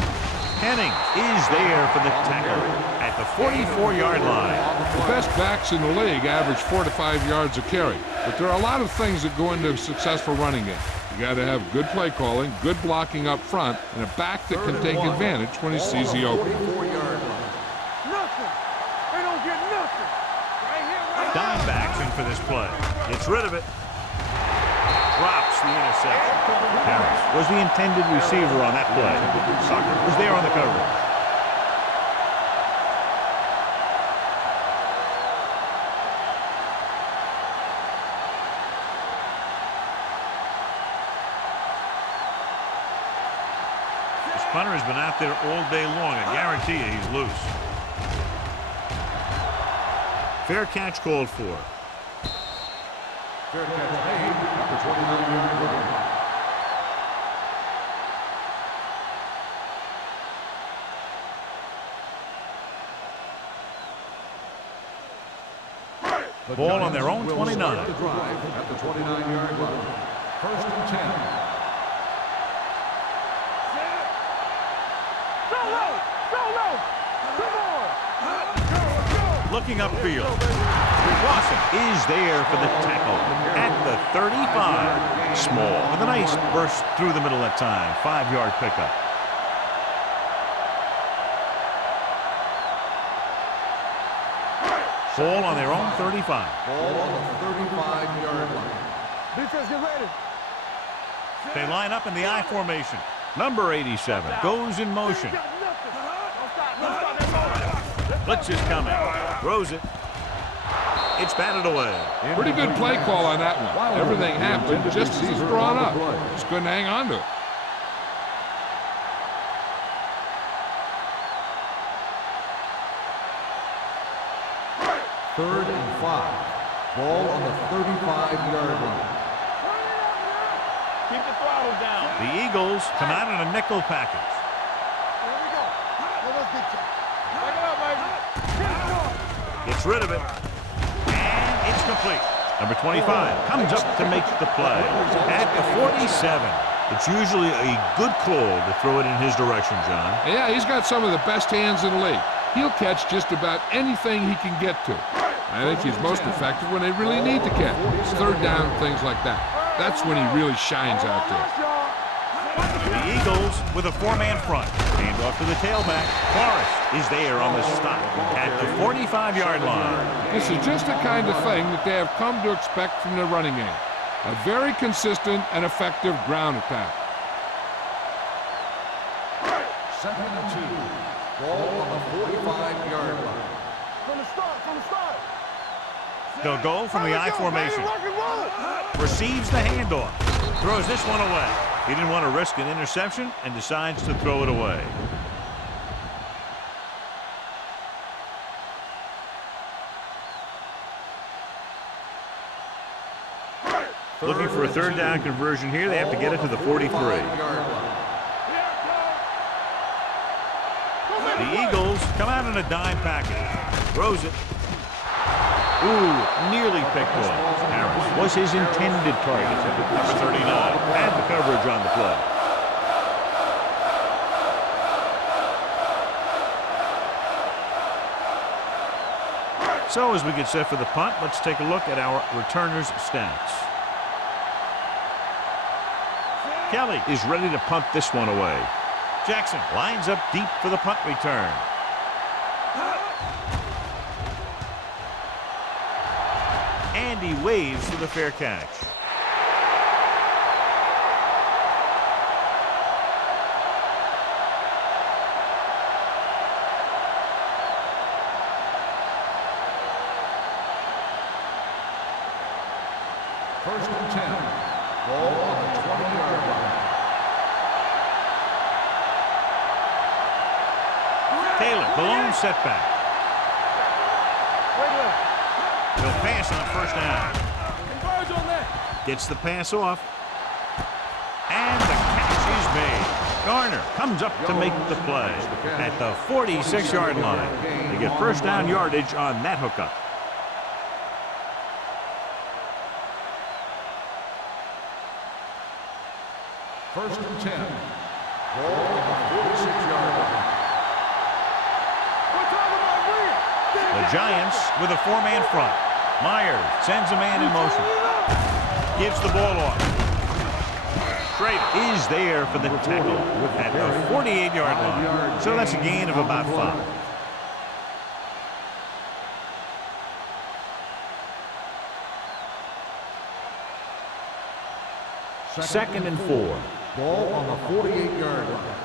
Henning is there for the tackle at the 44-yard line. The best backs in the league average 4 to 5 yards a carry. But there are a lot of things that go into a successful running game. You got to have good play calling, good blocking up front, and a back that can take advantage when he sees the opening. Nothing. They don't get nothing. Right here, right here. Dimebacks in for this play. Gets rid of it. Drops the interception. Harris was the intended receiver on that play. Sucker was there on the coverage. This punter has been out there all day long. I guarantee you he's loose. Fair catch called for. Fair catch made at the 29-yard line. Ball on their own will 29. start the drive at the 29-yard line. First and 10. Looking upfield. Lawson is there for the tackle at the 35. Small with a nice burst through the middle that time. 5-yard pickup. Ball on their own 35. Ball on the 35-yard line. Defense, get ready. They line up in the I formation. Number 87 goes in motion. Blitz is coming. Throws it. It's batted away. Pretty good play call on that one. Everything happened just as he's drawn up. Just couldn't hang on to it. Third and 5. Ball on the 35-yard line. Keep the throttle down. The Eagles come out in a nickel package. Here we go. Let's get you. Back it up, baby. Gets rid of it. And it's complete. Number 25 comes up to make the play. At the 47. It's usually a good call to throw it in his direction, John. Yeah, he's got some of the best hands in the league. He'll catch just about anything he can get to. I think he's most effective when they really need to catch. Third down, things like that. That's when he really shines out there. The Eagles with a 4-man front. Hand off to the tailback. Forrest is there on the stop at the 45-yard line. This is just the kind of thing that they have come to expect from their running game. A very consistent and effective ground attack. Second and 2. Ball on the 45-yard line. From the start, from the start. They'll go from the I formation. Receives the handoff. Throws this one away. He didn't want to risk an interception and decides to throw it away. Looking for a third down conversion here. They have to get it to the 43. The Eagles come out in a dime package. Throws it. Ooh, nearly picked off. Harris was his intended target. Number 39 had the coverage on the play. So as we get set for the punt, let's take a look at our returners' stats. Kelly is ready to punt this one away. Jackson lines up deep for the punt return. And he waves for the fair catch. First and 10. Ball on the 20-yard line. Taylor, the lone setback. He'll pass on first down. Gets the pass off. And the catch is made. Garner comes up to make the play at the 46-yard line. They get first down yardage on that hookup. First and 10. Ball on the 46-yard line. The Giants with a 4-man front. Myers sends a man in motion. Gives the ball off. Schrader is there for the tackle at the 48-yard line. So that's a gain of about 5. Second and 4. Ball on the 48-yard line.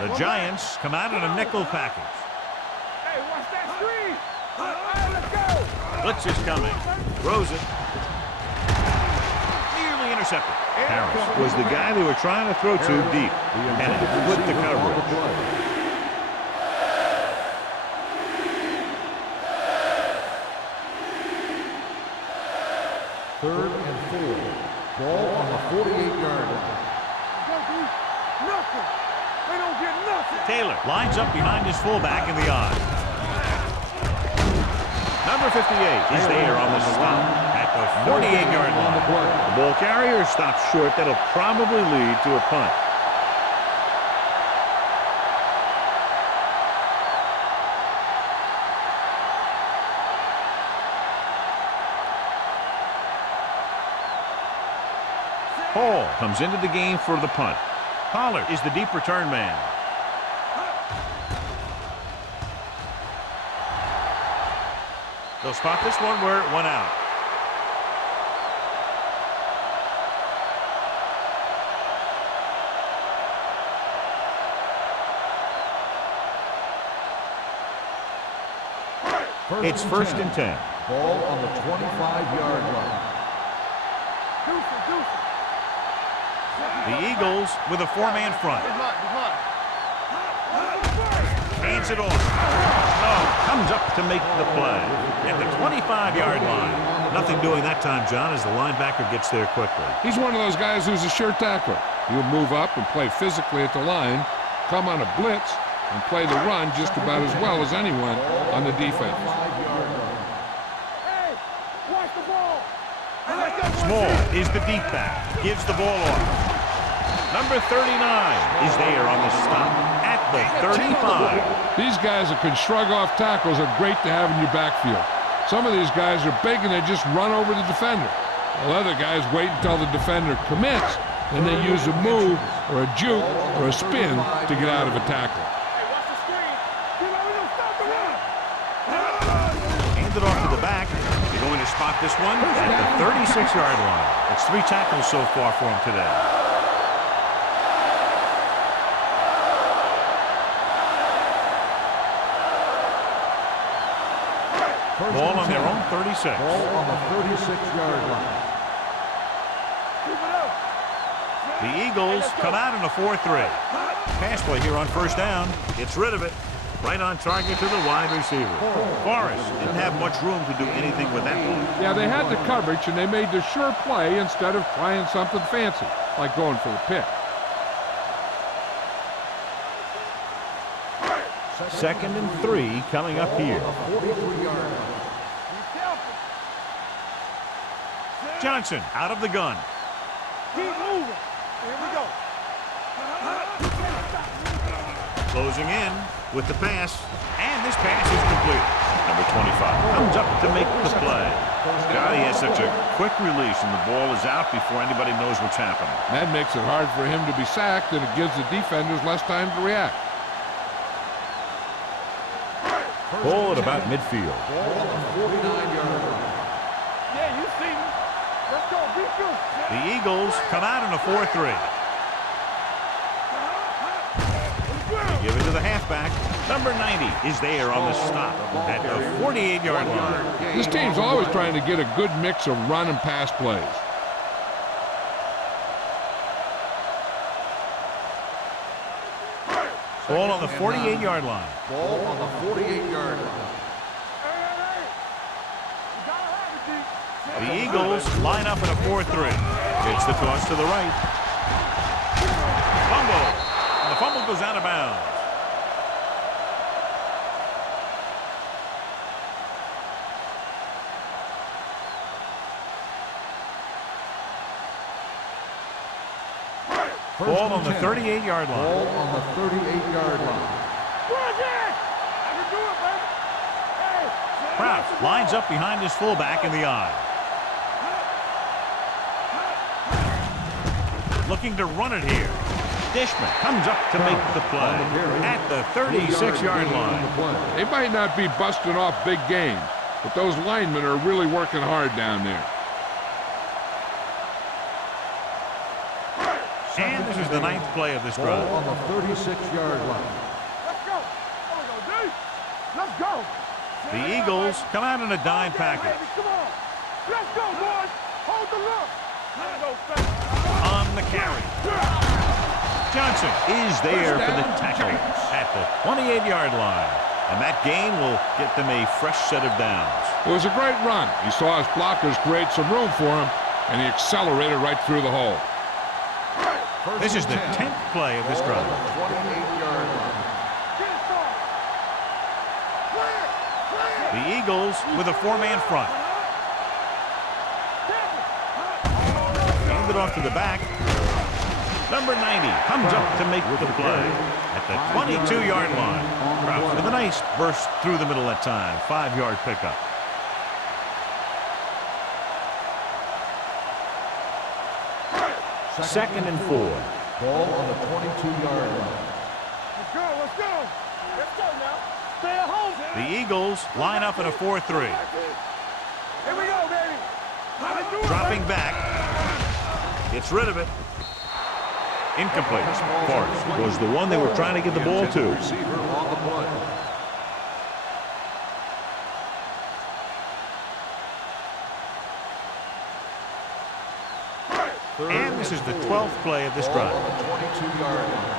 The Giants come out in a nickel package. Hey, watch that screen. Let's go. Blitz is coming. Throws it. Nearly intercepted. Harris was the guy they were trying to throw to deep. And it split the coverage. Third and 4. Ball on the 48-yard line. Nothing. They don't get nothing. Taylor lines up behind his fullback in the I. Number 58 is there on the stop at the 48-yard line. The ball carrier stops short. That'll probably lead to a punt. Hall comes into the game for the punt. Pollard is the deep return man. They'll spot this one where it went out. It's first and 10. Ball on the 25-yard line. The Eagles with a four-man front. Hands it off. No, comes up to make the play at the 25-yard line. Nothing doing that time, John, as the linebacker gets there quickly. He's one of those guys who's a sure tackler. He'll move up and play physically at the line, come on a blitz, and play the run just about as well as anyone on the defense. Hey, watch the ball. Small is the deep back. Gives the ball off. Number 39 is there on the stop at the 35. These guys that can shrug off tackles are great to have in your backfield. Some of these guys are big and they just run over the defender. While other guys wait until the defender commits, and they use a move or a juke or a spin to get out of a tackle. Hey, watch the screen. Stop the run. Hand it off to the back. You're going to spot this one at the 36-yard line. It's 3 tackles so far for him today. Ball on their own 36. Ball on the 36-yard line. The Eagles come out in a 4-3. Pass play here on first down. Gets rid of it. Right on target to the wide receiver. Forrest didn't have much room to do anything with that one. Yeah, they had the coverage, and they made the sure play instead of trying something fancy, like going for the pick. Second and 3 coming up here. Johnson out of the gun. Keep moving. Here we go. Closing in with the pass. And this pass is complete. Number 25 comes up to make the play. God, he has such a quick release, and the ball is out before anybody knows what's happening. That makes it hard for him to be sacked, and it gives the defenders less time to react. Ball at about midfield. Ball on the 49-yard line. Yeah, you see me. Let's go. Be good. The Eagles come out in a 4-3. Give it to the halfback. Number 90 is there on the stop at the 48-yard line. This team's always trying to get a good mix of run and pass plays. Ball on the 48-yard line. Ball on the 48-yard line. The Eagles line up in a 4-3. It's the toss to the right. Fumble. And the fumble goes out of bounds. Ball on the 38-yard line. Ball on the 38-yard line. Kraft lines up behind his fullback in the eye. Looking to run it here. Dishman comes up to make the play at the 36-yard line. They might not be busting off big games, but those linemen are really working hard down there. And this is the 9th play of this drive. Ball on the 36-yard line. Let's go. There we go, D. Let's go. The Eagles come out in a dime package. Come on. Let's go, boys. Hold the look. On the carry. Johnson is there for the tackle at the 28-yard line. And that gain will get them a fresh set of downs. It was a great run. He saw his blockers create some room for him, and he accelerated right through the hole. This is the 10th play of this drive. 28-yard line. Get it started. Clear. Clear. The Eagles with a four-man front. Hand it off to the back. Number 90 comes up to make the play at the 22-yard line. Crouch with a nice burst through the middle that time. 5-yard pickup. Second and 4. Ball on the 22-yard line. Let's go, let's go. Let's go now. Stay at home. The Eagles line up in a 4-3. Here we go, baby. Dropping back. Gets rid of it. Incomplete. Forrest was the one they were trying to get the ball to. Receiver on the play. And this is the 12th play of this drive. On the 22-yard line.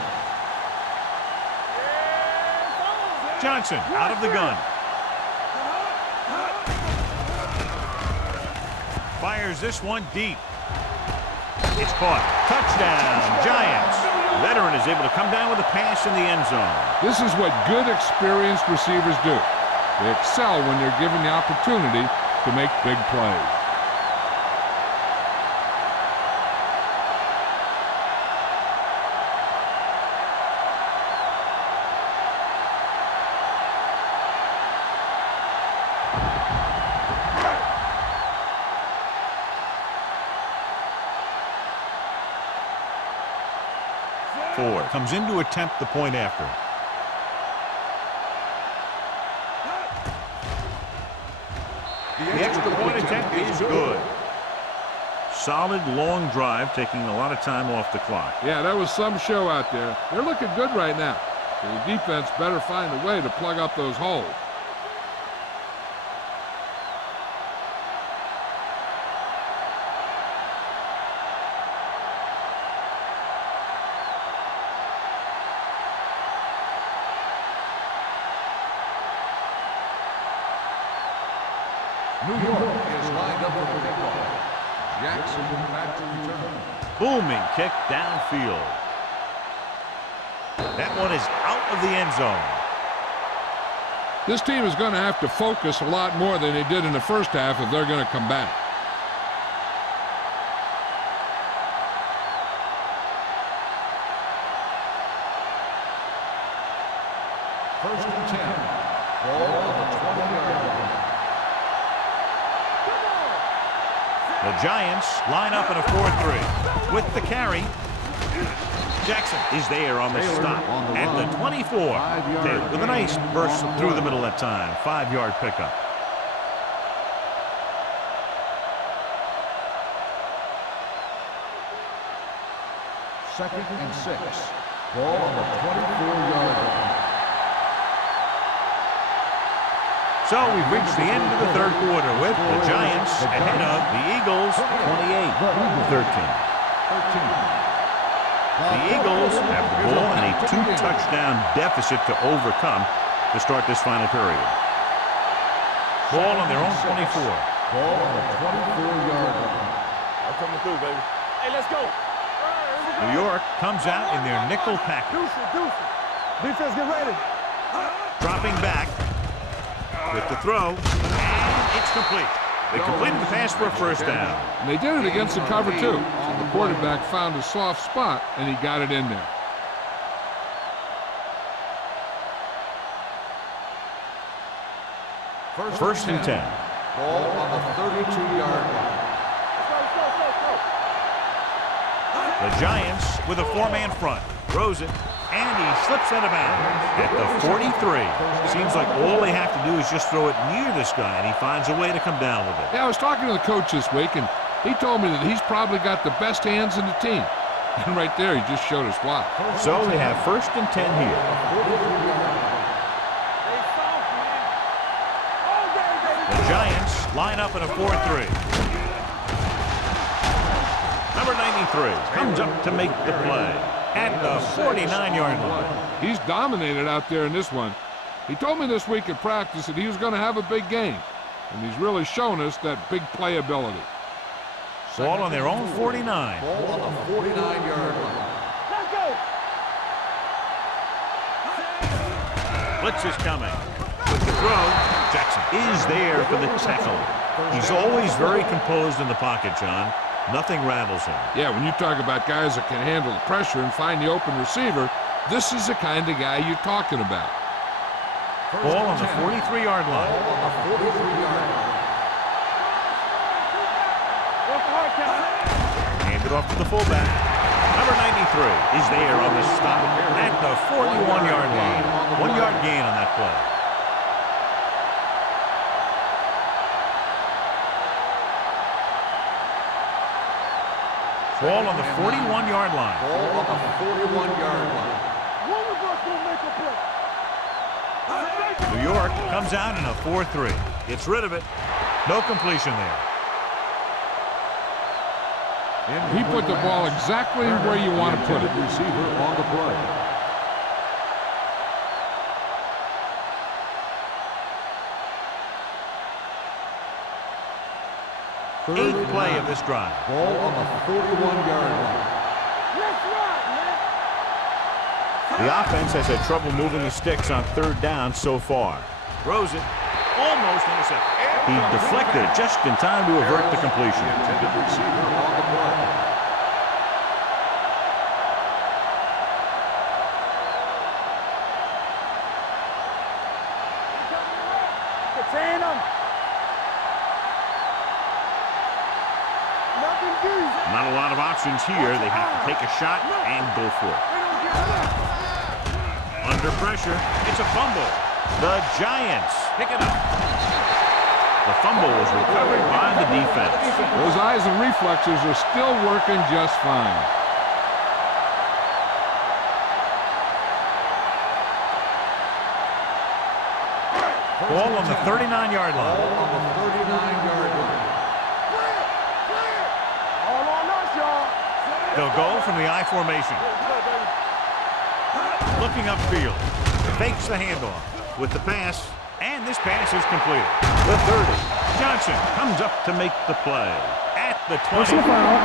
Johnson out of the gun. Fires this one deep. It's caught. Touchdown, Giants. Veteran is able to come down with a pass in the end zone. This is what good, experienced receivers do. They excel when they're given the opportunity to make big plays. Ford comes in to attempt the point after. The extra point attempt is good. Solid long drive, taking a lot of time off the clock. Yeah, that was some show out there. They're looking good right now. So the defense better find a way to plug up those holes. New York is lined up for the kickoff. Jackson back to return. Booming kick downfield. That one is out of the end zone. This team is going to have to focus a lot more than they did in the first half if they're going to come back. First and 10. Ball on the 20-yard line. The Giants line up in a 4-3. With the carry, Jackson is there on the stop at the 24. Taylor with a nice burst through the middle that time. 5-yard pickup. Second and 6. Ball on the 24-yard line. So we've reached the end of the third quarter with the Giants ahead of the Eagles 28-13. The Eagles have the ball and a 2-touchdown deficit to overcome to start this final period. Ball on their own 24. Ball on the 24-yard line. I'm coming through, baby. Hey, let's go. New York comes out in their nickel package. Deuce. Defense, get ready. Dropping back with the throw, and it's complete. They completed the pass for a first down. And they did it against the cover, too. So the quarterback found a soft spot, and he got it in there. First and 10. Ball on the 32-yard line. The Giants with a 4-man front. Throws it, and he slips out of bounds at the 43. Seems like all they have to do is just throw it near this guy, and he finds a way to come down with it. Yeah, I was talking to the coach this week, and he told me that he's probably got the best hands in the team. And right there, he just showed us why. So they have first and 10 here. The Giants line up in a 4-3. Number 93 comes up to make the play at the 49-yard line. He's dominated out there in this one. He told me this week at practice that he was going to have a big game, and he's really shown us that big playability. Ball on their own 49. Ball on the 49-yard line. Let's go. Blitz is coming. With the throw, Jackson Jackson is there for the tackle. He's always very composed in the pocket, John. Nothing rattles him. Yeah, when you talk about guys that can handle the pressure and find the open receiver, this is the kind of guy you're talking about. Ball on the 43-yard line. Hand it off to the fullback. Number 93 is there on the stop at the 41-yard line. 1-yard gain on that play. Ball on the 41-yard line. Ball on the 41-yard line. One of us will make a play. New York comes out in a 4-3. Gets rid of it. No completion there. He put the ball exactly where you want to put it. Receiver on the play. Eighth play of this drive. Ball on the 41-yard line. Let's ride, man. The offense has had trouble moving the sticks on third down so far. Throws it. Almost intercepted. He deflected it just in time to avert the completion. The intended receiver on the play. Contain him. Nothing deep. Not a lot of options here. They have to take a shot and go for it. Under pressure, it's a fumble. The Giants pick it up. The fumble was recovered by the defense. Those eyes and reflexes are still working just fine. Ball on the 39-yard line. Ball on the 39-yard line. All on us, y'all. They'll go from the I formation. Looking upfield. Fakes the handoff with the pass, and this pass is completed. The 30. Johnson comes up to make the play at the 20. Personal foul.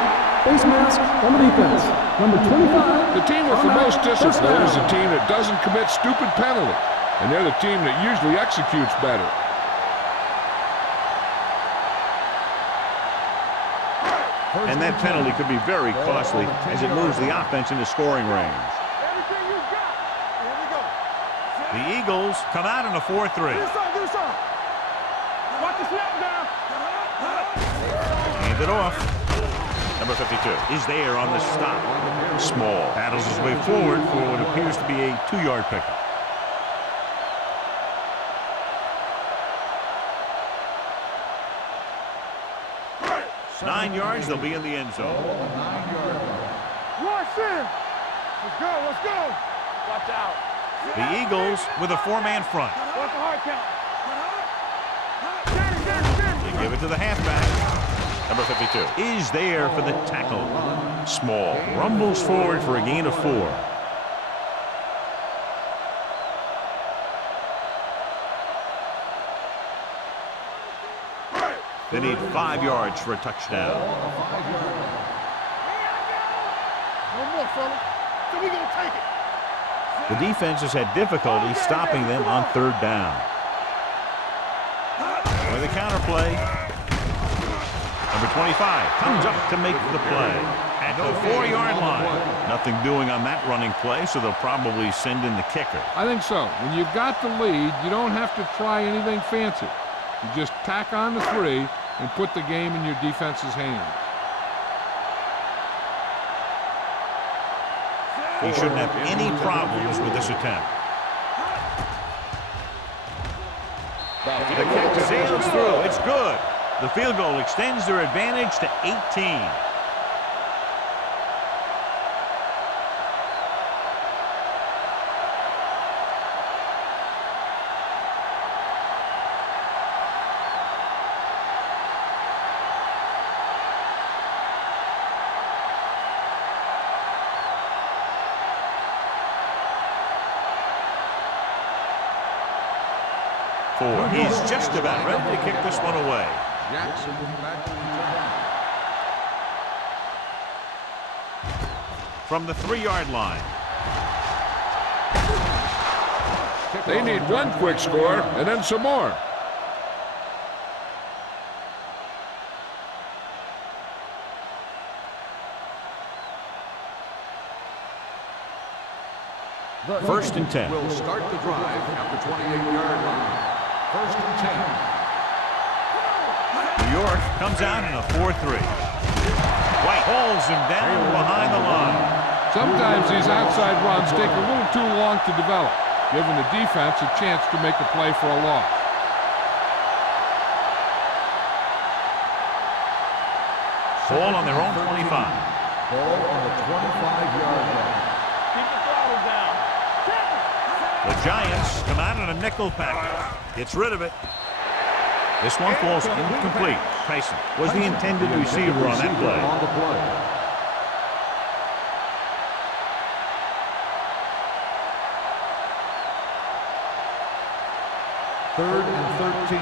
Face mask on the defense. Number 25. The team with the most discipline is the team that doesn't commit stupid penalties, and they're the team that usually executes better. And that penalty could be very costly as it moves the offense into scoring range. Everything you got. Here we go. The Eagles come out in a 4-3. Get inside. Watch the snap down. Hand it off. Number 52 is there on the stop. Small paddles his way forward for what appears to be a 2-yard pickup. Nine yards, they'll be in the end zone. Rush in. Let's go. Watch out. The Eagles with a 4-man front. Watch the hard count. They give it to the halfback. Number 52 is there for the tackle. Small rumbles forward for a gain of 4. They need 5 yards for a touchdown. No more, fella. So we gonna take it. The defense has had difficulty stopping them on third down. With a counterplay. Number 25 comes up to make the play at the 4-yard line. Nothing doing on that running play, so they'll probably send in the kicker. I think so. When you've got the lead, you don't have to try anything fancy. You just tack on the 3 and put the game in your defense's hands. He shouldn't have any problems with this attempt. The kick sails through. It's good. The field goal extends their advantage to 18. He's just about ready to kick this one away. Jackson back to the From the 3-yard line. They need one quick score and then some more. First and 10. Will start the drive at the 28-yard line. First and 10. New York comes out in a 4-3. White hauls him down behind the line. Sometimes these outside runs take a little too long to develop, giving the defense a chance to make a play for a loss. Ball on their own 25. Ball on the 25-yard line. Keep the throttle down. The Giants come out in a nickel package. Gets rid of it. This one falls incomplete. Tyson was the intended receiver on that play. On the play. Third and 13.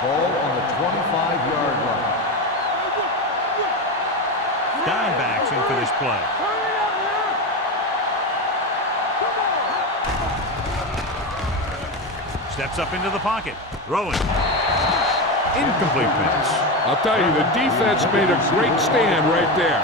Ball on the 25-yard line. Dimebacks in for this play. Steps up into the pocket. Throwing. Incomplete pass. I'll tell you, the defense made a great stand right there.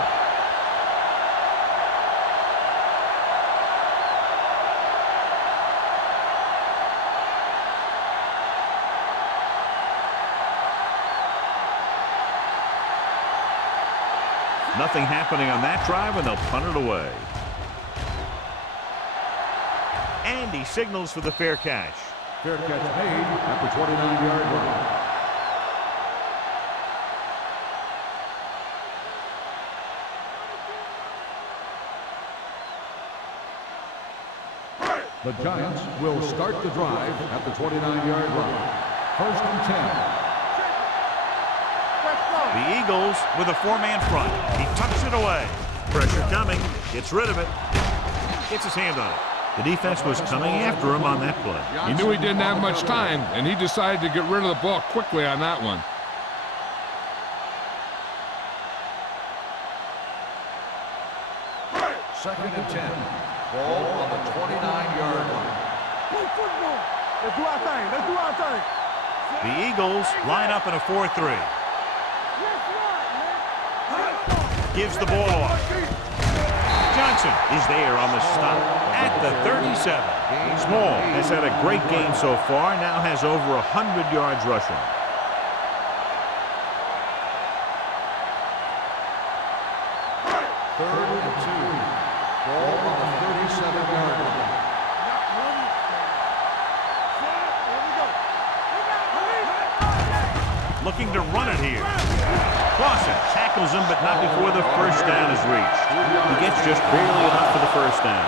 Nothing happening on that drive, and they'll punt it away. And he signals for the fair catch. Fair catch made at the 29-yard line. The Giants will start the drive at the 29-yard line. First and 10. The Eagles with a four-man front. He tucks it away. Pressure coming. Gets rid of it. Gets his hand on it. The defense was coming after him on that play. He knew he didn't have much time, and he decided to get rid of the ball quickly on that one. Second and 10. Ball on the 29-yard line. Play football. Let's do our thing. Let's do our thing. The Eagles line up in a 4-3. Gives the ball off. Johnson is there on the stop at the 37. Small has had a great game so far, now has over 100 yards rushing. Third and 2. Ball on the 37-yard line. Looking to run it here. Clausen tackles him, but not before the first down is reached. He gets just barely enough for the first down.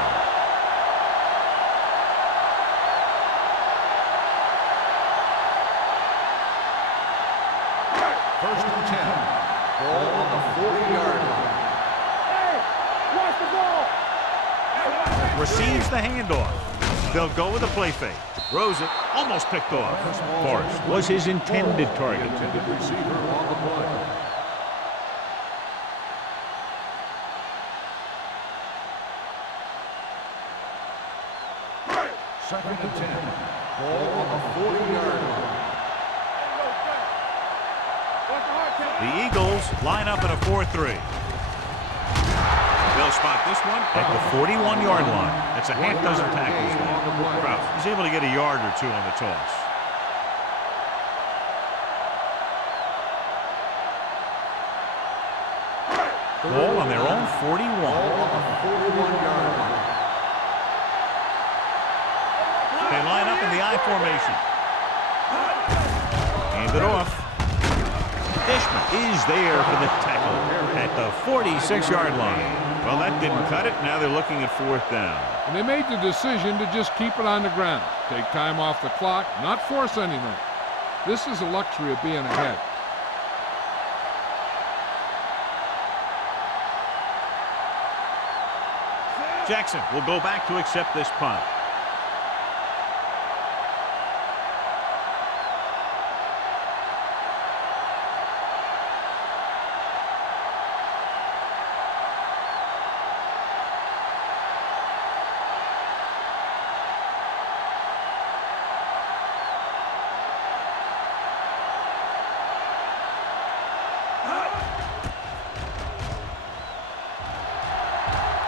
First and 10. Ball on the 40-yard line. Hey, watch the ball. Receives the handoff. They'll go with a play fake. Throws it, almost picked off. Forrest was his intended target. Intended receiver on the play. Second and 10. Ball on the 40-yard line. The Eagles line up in a 4-3. They'll spot this one at the 41-yard line. That's a half dozen tackles there. Kraus is able to get a yard or two on the toss. Ball on their own 41. Ball on the 41-yard line. They line up in the I formation. Hand it off. Dishman is there for the tackle at the 46-yard line. Well, that didn't cut it. Now they're looking at fourth down. And they made the decision to just keep it on the ground. Take time off the clock, not force anything. This is the luxury of being ahead. Jackson will go back to accept this punt.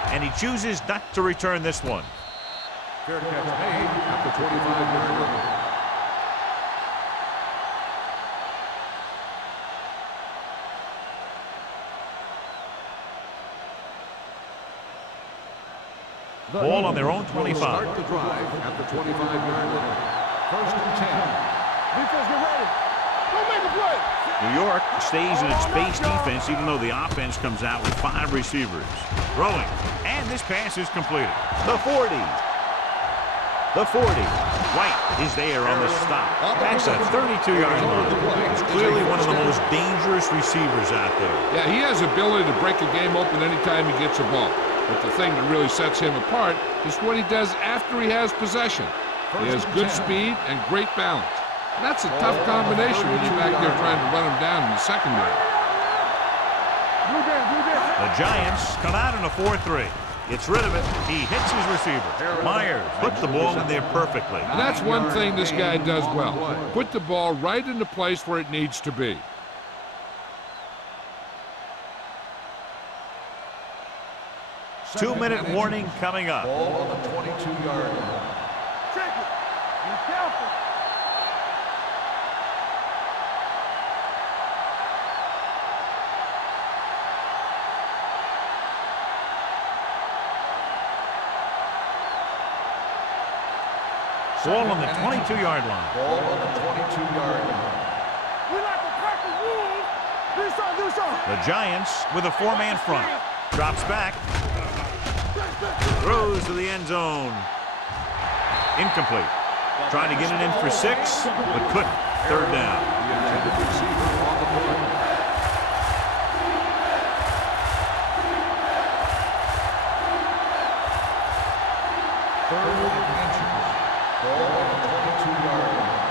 And he chooses not to return this one. Fair catch made at the 25-yard line. Ball on their own 25. Start the drive at the 25-yard line. First and 10. Defense, get ready. Don't make a play. New York stays in its base defense even though the offense comes out with 5 receivers. Throwing, and this pass is completed. The 40. The 40. White is there on the stop. That's a 32-yard line. He's clearly one of the most dangerous receivers out there. Yeah, he has the ability to break a game open anytime he gets a ball. But the thing that really sets him apart is what he does after he has possession. He has good speed and great balance. And that's a tough combination when you're back there trying to run him down in the secondary. The Giants come out in a 4-3. Gets rid of it. He hits his receiver. Myers puts the ball in there perfectly. And that's one thing this guy does well. Put the ball right in the place where it needs to be. Two-minute warning coming up. Ball on the 22-yard line. Check it. Be careful. Ball on the 22-yard line. Ball on the 22-yard line. We like to crack the rules. Do something. The Giants with a 4-man front. Drops back. Throws to the end zone. Incomplete. Trying to get it in for 6, but couldn't. Third down. The intended receiver on the play. Third and inches. Ball on the 22-yard line.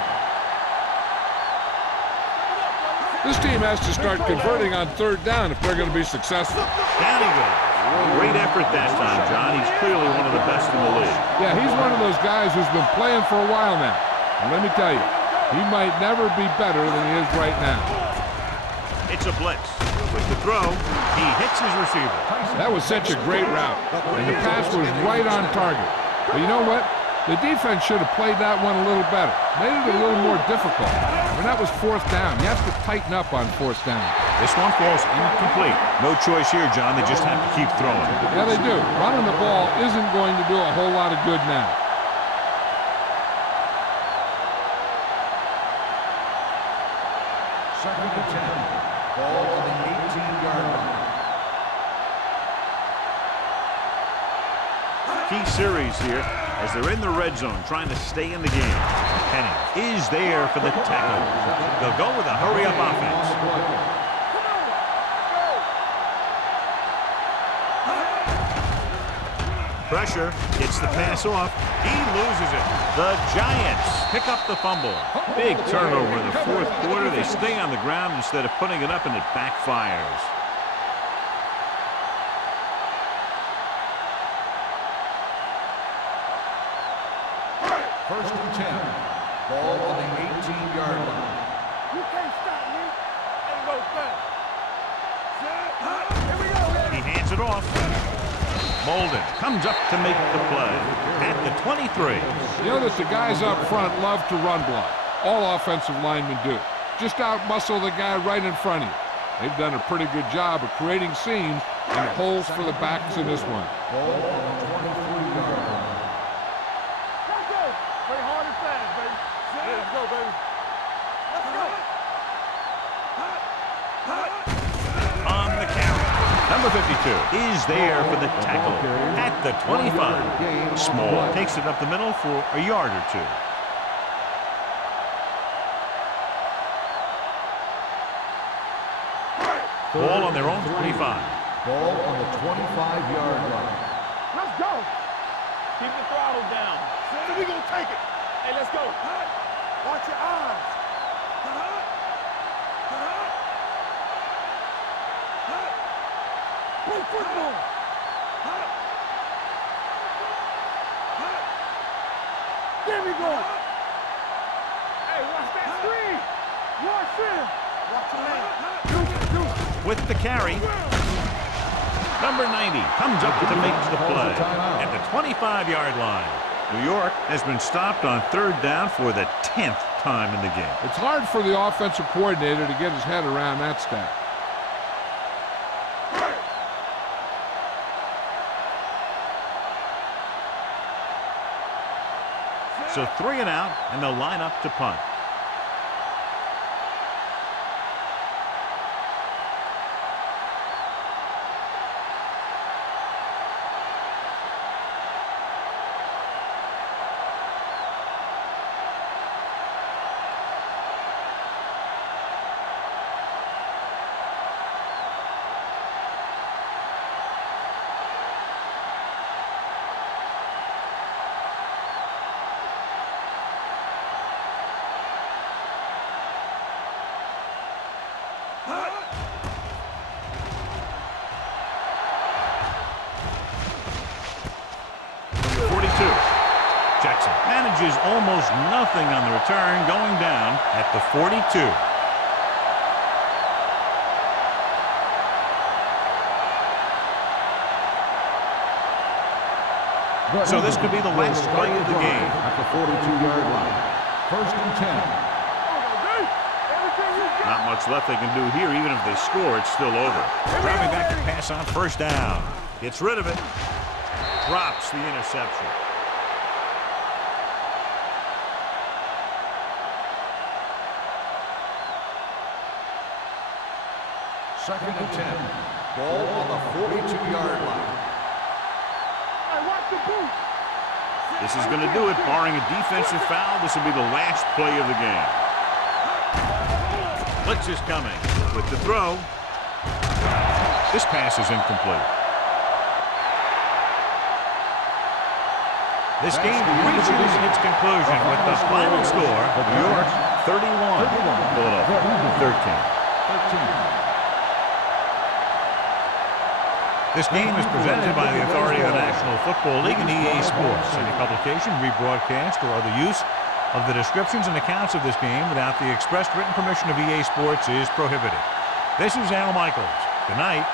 This team has to start converting on third down if they're going to be successful. Down he goes. Great effort that time, John. He's clearly one of the best in the league. Yeah, he's one of those guys who's been playing for a while now. And let me tell you, he might never be better than he is right now. It's a blitz. With the throw, he hits his receiver. That was such a great route, and the pass was right on target. But you know what? The defense should have played that one a little better. Made it a little more difficult. I mean, that was fourth down. You have to tighten up on fourth down. This one falls incomplete. No choice here, John. They just have to keep throwing. Yeah, they do. Running the ball isn't going to do a whole lot of good now. Second and 10. Ball on the 18-yard line. Key series here as they're in the red zone trying to stay in the game. Penny is there for the tackle. They'll go with a hurry-up offense. Pressure gets the pass off. He loses it. The Giants pick up the fumble. Big turnover in the fourth quarter. They stay on the ground instead of putting it up, and it backfires. First and 10. Ball on the 18-yard line. You can't stop me. Ain't no thing. Here we go. He hands it off. Molden comes up to make the play at the 23. You know that the guys up front love to run block. All offensive linemen do. Just out-muscle the guy right in front of you. They've done a pretty good job of creating seams and holes for the backs in this one. Ball on the 23-yard line. Let's go. Play hard and fast, baby. Let's go, baby. Let's go. On the carry. Number 52 is there for the tackle at the 25. Small takes it up the middle for a yard or two. Ball on their own 25. Ball on the 25-yard line. Let's go. Keep the throttle down. So we gonna take it. Hey, let's go. Watch your eyes. Play football. There we go. Hey, watch that screen. Watch him. Watch your man. With the carry. Number 90 comes up to make the play at the 25-yard line. New York has been stopped on third down for the 10th time in the game. It's hard for the offensive coordinator to get his head around that stat. So 3 and out, and they'll line up to punt. Jackson manages almost nothing on the return, going down at the 42. So this could be the last play of the game. At the 42-yard line. First and 10. Not much left they can do here. Even if they score, it's still over. Driving back to pass on first down. Gets rid of it. Drops the interception. Second and 10. Ball on the 42-yard line. This is going to do it. Barring a defensive foul, this will be the last play of the game. Blitz is coming with the throw. This pass is incomplete. This game reaches its conclusion with the final score of New York 31, Philadelphia 13. This game is presented by the authority of the National Football League and EA Sports. Any publication, rebroadcast, or other use of the descriptions and accounts of this game without the expressed written permission of EA Sports is prohibited. This is Al Michaels. Good night.